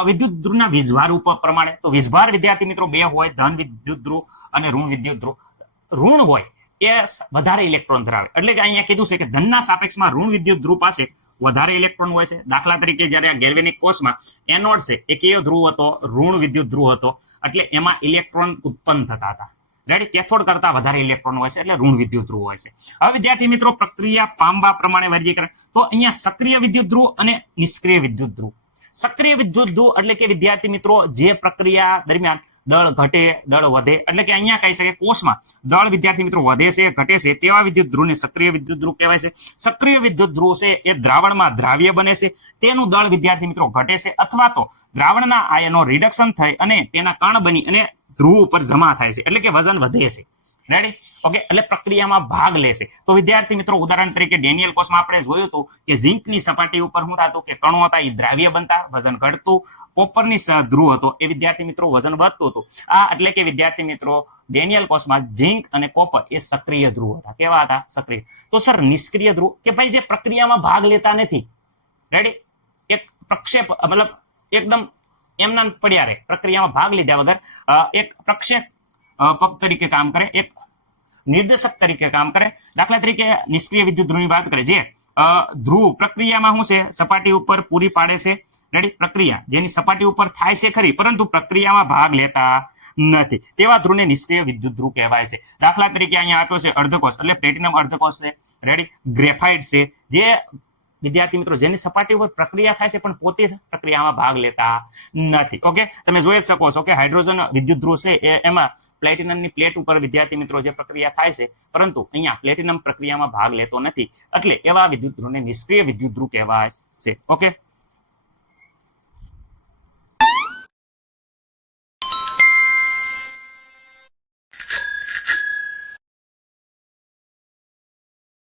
વિદ્યુત ધ્રુવના વીજભાર ઉપર પ્રમાણે તો વીજભાર વિદ્યાર્થી મિત્રો બે હોય, ધન વિદ્યુત ધ્રુવ અને ઋણ વિદ્યુત ધ્રુવ. ઋણ હોય એ વધારે ઇલેક્ટ્રોન ધરાવે, એટલે કે અહીંયા કીધું છે કે ધનના સાપેક્ષમાં ઋણ વિદ્યુત ધ્રુવ પાસે વધારે ઇલેક્ટ્રોન હોય છે. દાખલા તરીકે જ્યારે આ ગેલ્વેનિક કોષમાં એનોડ છે એ કયો ધ્રુવ હતો? ઋણ વિદ્યુત ધ્રુવ હતો, એટલે એમાં ઇલેક્ટ્રોન ઉત્પન્ન થતા હતા. રેડી, કેથોડ કરતા વધારે ઇલેક્ટ્રોન હોય છે એટલે ઋણ વિદ્યુત ધ્રુવ હોય છે. હવે વિદ્યાર્થી મિત્રો પ્રક્રિયા પામવા પ્રમાણે વર્ગીકરણ તો અહીંયા સક્રિય વિદ્યુત ધ્રુવ અને નિષ્ક્રિય વિદ્યુત ધ્રુવ. સક્રિય વિદ્યુત ધ્રુવ એટલે કે વિદ્યાર્થી મિત્રો જે પ્રક્રિયા દરમિયાન દળ ઘટે, દળ વધે, એટલે કે અહીંયા કહી શકે કોષમાં દળ વિદ્યાર્થી મિત્રો વધે છે, ઘટે છે, તેવા વિદ્યુત ધ્રુવને સક્રિય વિદ્યુત ધ્રુવ કહેવાય છે. સક્રિય વિદ્યુત ધ્રુવ છે એ દ્રાવણમાં દ્રાવ્ય બને છે, તેનું દળ વિદ્યાર્થી મિત્રો ઘટે છે, અથવા તો દ્રાવણના આયનો રિડક્શન થઈ અને તેના કણ બની અને ધ્રુવ ઉપર જમા થાય છે, એટલે કે વજન વધે છે. રેડી, ઓકે, એટલે પ્રક્રિયામાં ભાગ લેશે. તો વિદ્યાર્થી મિત્રો ઉદાહરણ તરીકે ડેનિયલ કોષમાં આપણે જોયું હતું કે ઝિંકની સપાટી ઉપર શું થતું કે કણો હતા એ દ્રાવ્ય બનતા, વજન ઘટતું. કોપરની ધ્રુવ હતો એ વિદ્યાર્થી મિત્રો વજન વધતું હતું. આ એટલે કે વિદ્યાર્થી મિત્રો ડેનિયલ કોષમાં ઝિંક અને કોપર એ સક્રિય ધ્રુવ હતા. કેવા હતા? સક્રિય. તો સર નિષ્ક્રિય ધ્રુવ કે ભાઈ જે પ્રક્રિયામાં ભાગ લેતા નથી. રેડી, એક પ્રક્ષેપ મતલબ એકદમ એમના પડ્યા રહે, પ્રક્રિયામાં ભાગ લીધા વગર એક પ્રક્ષેપ પક તરીકે કામ કરે, એક નિર્દેશક તરીકે કામ કરે. દાખલા તરીકે નિષ્ક્રિય વિદ્યુત ધ્રુવની વાત કરે જે ધ્રુવ પ્રક્રિયામાં શું છે? સપાટી ઉપર પૂરી પાડે છે. રેડી, પ્રક્રિયા જેની સપાટી ઉપર થાય છે ખરી પરંતુ પ્રક્રિયામાં ભાગ લેતા નથી, તેવા ધ્રુવને નિષ્ક્રિય વિદ્યુત ધ્રુવ કહેવાય છે. દાખલા તરીકે અહીંયા આપ્યો છે અર્ધકોષ એટલે પ્લેટિનમ અર્ધકોષ છે. રેડી, ગ્રેફાઇટ છે જે વિદ્યાર્થી મિત્રો જેની સપાટી ઉપર પ્રક્રિયા થાય છે પણ પોતે પ્રક્રિયામાં ભાગ લેતા નથી. ઓકે, તમે જોઈ શકો છો કે હાઇડ્રોજન વિદ્યુત ધ્રુવ છે એમાં પ્લેટિનમની પ્લેટ ઉપર વિદ્યાર્થી મિત્રો જે પ્રક્રિયા થાય છે પરંતુ અહીંયા પ્લેટિનમ પ્રક્રિયામાં ભાગ લેતો નથી, એટલે એવા વિદ્યુત ધ્રુવને નિષ્ક્રિય વિદ્યુત ધ્રુવ કહેવાય છે. ઓકે.